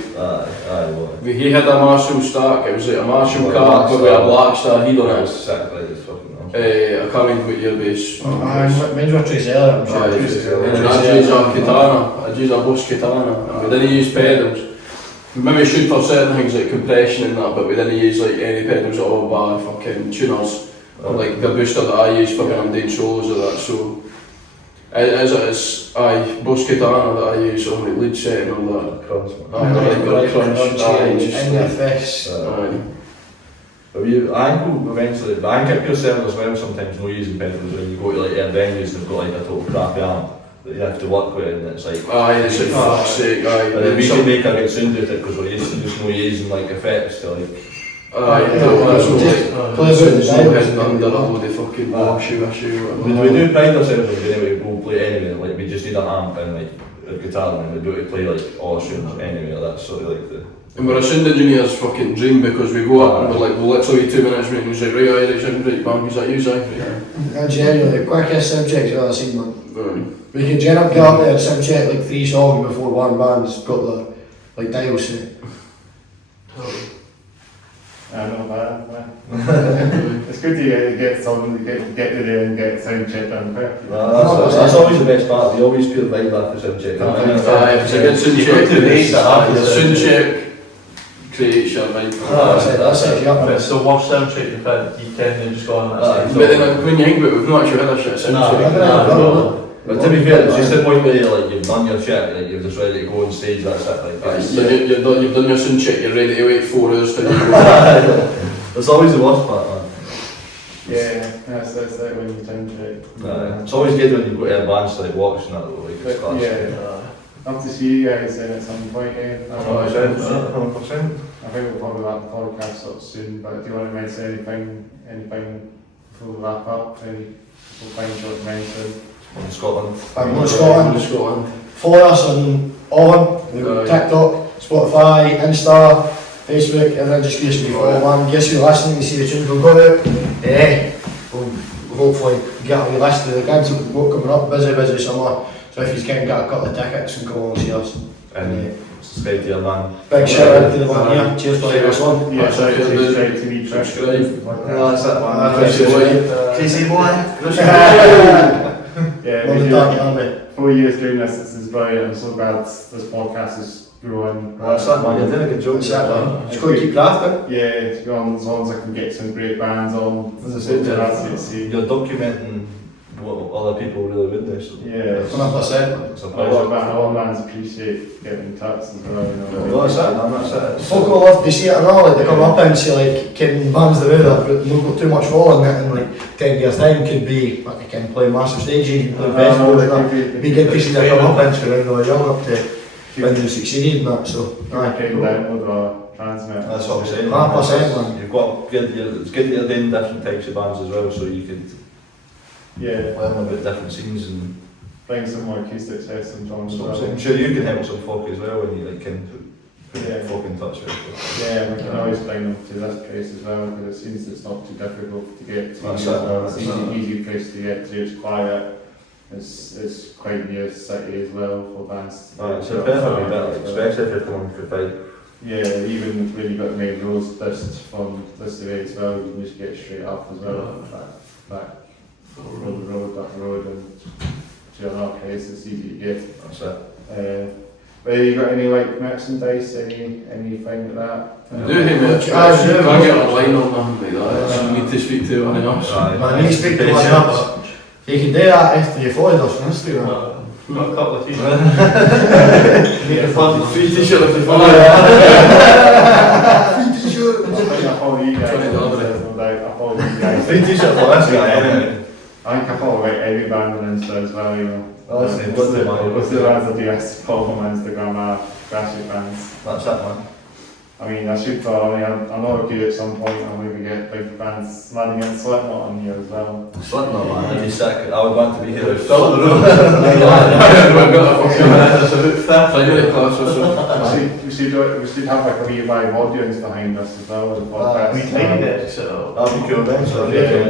He had a Marshall stack, it was like a Marshall card but with a black star heat on it. Exactly, it's fucking awesome. I can't remember what year bass. Mine's were Tracella, I'm sure. And I use a Katana, I use a Boss Katana, and we didn't use pedals. Maybe should for certain things like compression and that, but we didn't use like any pedals at all bar fucking tuners. Like the booster that I use for when I'm doing solos or that, so it's Boss Katana that I use on the lead set and all that. Crunch, But I think we'll eventually, I think it feels similar as well sometimes, no using pedals when you go to like Edinburgh Venues and they've got like a total crappy amp that you have to work with and it's like... it's like fuck's sake, But then we can make a good sound with it because we're used to just no using like effects to like... Heading under a load of fucking shoe. We do pride ourselves on being able to go play anywhere, like we just need an amp and like a guitar and we do it to play like all tunes anywhere, that's sort of like the... And we're a sound engineer's fucking dream because we go up and we're like, we'll literally 2 minutes and he's like, right, sound right, bang, he's like, you say? And generally, the quickest sound checks I've ever seen, man. We can generally get up there and sound check like 3 songs before one band's got the like dial set. I know that. It's good to get someone to get to there and get sound check done quick. That's always the best part, you always feel right after sound check. If it's a good sound check, sound check creates your vibe. That's it, yeah. It's the worst sound check you've had, you can just go on that stage. But then when you think about it, we've not actually had a shit sound check. But to be fair, it's just the point where like, you've done your shit, like, you're just ready to go on stage, that's it. Like, you've done your sound check, you're ready to wait 4 hours to go. That's always the worst part, man. Yeah, that's like when you sound check. It's always good when you've got air bands to like watch and that though, like it's class. Yeah, up to see you guys then at some point, 100%. I think we'll probably wrap the podcast up soon, but do you want to mention anything before we wrap up? Any things you want to mention? In Scotland. I'm going to Scotland. Follow us on TikTok, Spotify, Insta, Facebook, everything just gives me follow, man. Guess you're listening to see the tunes we've got out. We'll hopefully get a wee list of the gigs that we've got coming up. Busy summer. So if you can get a couple of tickets and come along and see us. And subscribe to your man. Big shout out to the man here. Cheers for this one. Yeah, subscribe to me. Subscribe. That's it, man. Crazy boy. Yeah, 4 years doing this is brilliant. I'm so glad this podcast is growing. That's it, man. You're doing a good job. Just got to keep crafting. Yeah, it's as long as I can get some great bands on. As I said, you're documenting other people really would do. So Yeah. 100%. it's a A pleasure. lot of bands appreciate getting in touch as well. You know. Well, that's it, man, that's it. Folk will love to see it and all, like they come up and see like Ken bands that have not got too much following it in like 10 years time could be like they can play massive stages, you can play festivals and that. Be good pieces that come up and so they're young up to when they succeed and that, so I came download or transmit. That's what I'm saying. 100%, man. You've got it's good that you're doing different types of bands as well, so you could Yeah. learn about different scenes and Bring some more Acoustic Session songs as so well. I'm sure you can help some folk as well when you like can put Yeah. folk in touch with. Yeah, we can always bring them to this place as well because it seems it's not too difficult to get to That's as it, well. It's that's it. easy place to get to, it's quiet. It's quite near the city as well for bands. It's a perfect bit, especially if you're coming for Fife. Yeah, even when you've got the main roads just from this way as well, you can just get straight up as well. Back from the road, that road, and to another place, it's easy to get. That's it. Well, you got any like merchandise, anything like that? I do him it. I do. Can't get online on nothing like that. You need to speak to one of us. Man, you speak to one up. You can do that after you followed us on Instagram. Got a couple of t-shirts. Free t-shirt if you follow. I think I follow you guys. Trying to order I follow you guys. Free t-shirt for this guy anyway. I think I follow like every band on Insta as well, you know. That's it. What's the bands I do? I follow on Instagram, Grassy bands. That's it, man. I mean, I should follow, I know good at some point I'll maybe get big bands, landing in Slipknot on here as well. Slipknot, man, I'd be sick. I would want to be here. Fill the room. I've got a fucking minute, it's about 5 Play class or something. We should have like a wee live audience behind us as well as a podcast. We tiny bit, so That'd be cool, then. So if you're doing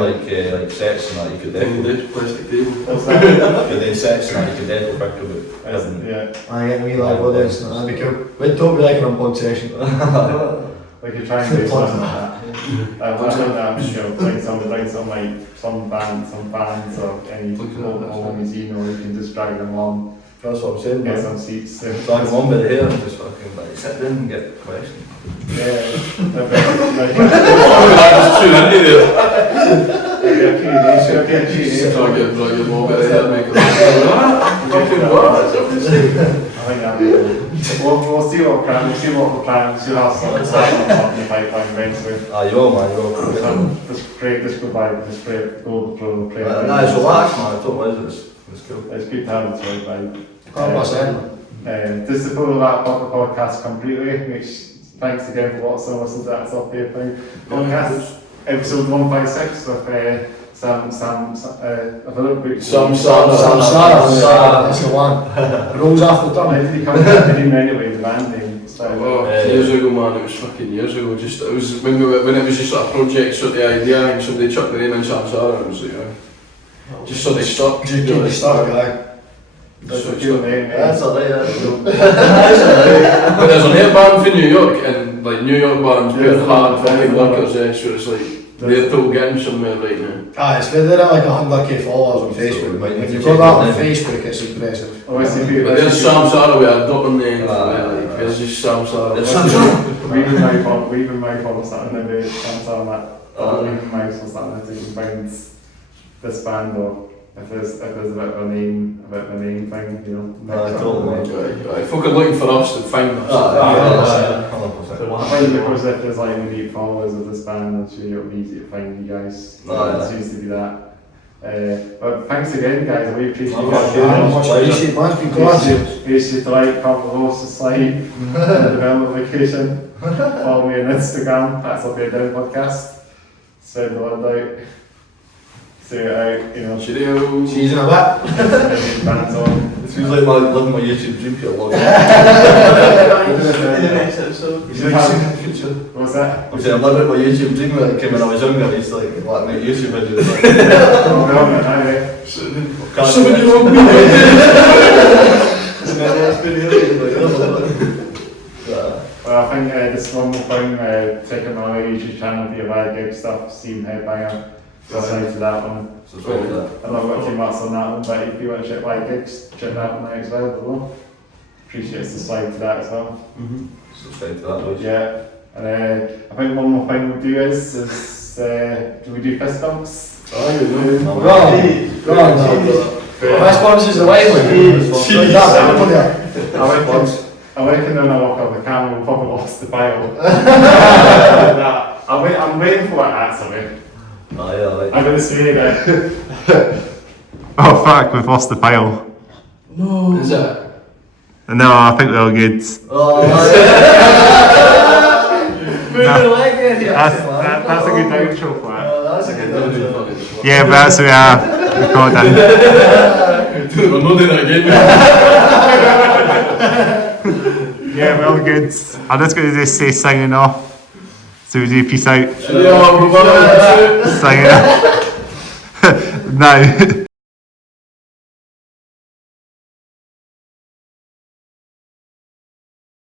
like sets and that, you could definitely This plastic table. What's that? if you're doing sets and that, you could definitely pick about. Yeah, I get me live audience, that'd be cool. We'd talk like an unplugged session. we could try and do something like that. I'm sure bring some like some bands or any local homies, you know, you can just drag them along, That's what I'm saying, get man. some seats. So I can one bit here and just fucking like sit down and get questions. Yeah, That's too handy there. I Bro, you're more better here, make it. Fucking what? think that'd be cool. We'll see what we're planning. We'll have some stuff in the pipeline eventually. Ah, you will, man, you will. Just go by, just go the pro, play. Nah, it's relaxed, man. I don't know, it's cool. It's good to have the toy by. 100%. Just to pull that podcast completely, thanks again for watching us and that's off here thing. Podcast episode 156 with Samsara. That's the one. Rolls off the tongue. Did he come back in anyway, the band name? Years ago, man, it was fucking years ago. Just it was when it was just like a project, sort of the idea, and somebody chucked the name in Samsara, and it was like, just so they stuck. Just keep the start, guy. That's a cool name. That's alright, that's cool. But there's an air band for New York, and like New York bands, pure hard fucking workers there, so it's like they're still getting somewhere right now. It's good, they're at like 100k followers on Facebook. When you've got that on Facebook, it's impressive. But there's Samsara with a dot on the end, like, there's just Samsara. We've my follow starting to do something like that. My follow starting to find this band or if there's a bit of a name thing, you know. If folk are looking for us, then find us. I find because if there's like any followers of this band, I'm sure it'll be easy to find you guys. It seems to be that. But thanks again, guys. We appreciate it. Much been class. We used to like come host a slide development vacation. Follow me on Instagram. That's a Bear Down podcast. Send the word out. Say it out. You know. Cheerio. See you in a bit. Bands on. It feels like living my YouTube dream for a long time. in the next episode. You should have. What's that? I'm saying, I'm living my YouTube dream when I came when I was younger. I used to like make YouTube videos. Oh, we're on it now, eh? 7-year-old me. Well, I think just one more thing, check out my YouTube channel for your live gig stuff, Steam Headbanger. Subscribe to that one. Subscribe to that. I've not got too much on that one, but if you want to check live gigs, check that one out as well below. Appreciate the subscribe to that as well. Subscribe to that, boys. Yeah, and I think one more thing we'll do is do we do fist bumps? My sponsor's the way, I reckon when I walk up the camera, we'll probably lost the file. I'm waiting for it actually. Aye. I'm going to say that. Oh fuck, we've lost the file. No. Is that? No, I think we're all good. That's a good outro for it. That's a good one. Yeah, but that's we are recording. We're not doing that again. Yeah, we're all good. I'm just going to just say signing off. So we do peace out. Yeah, we're Signing off. No.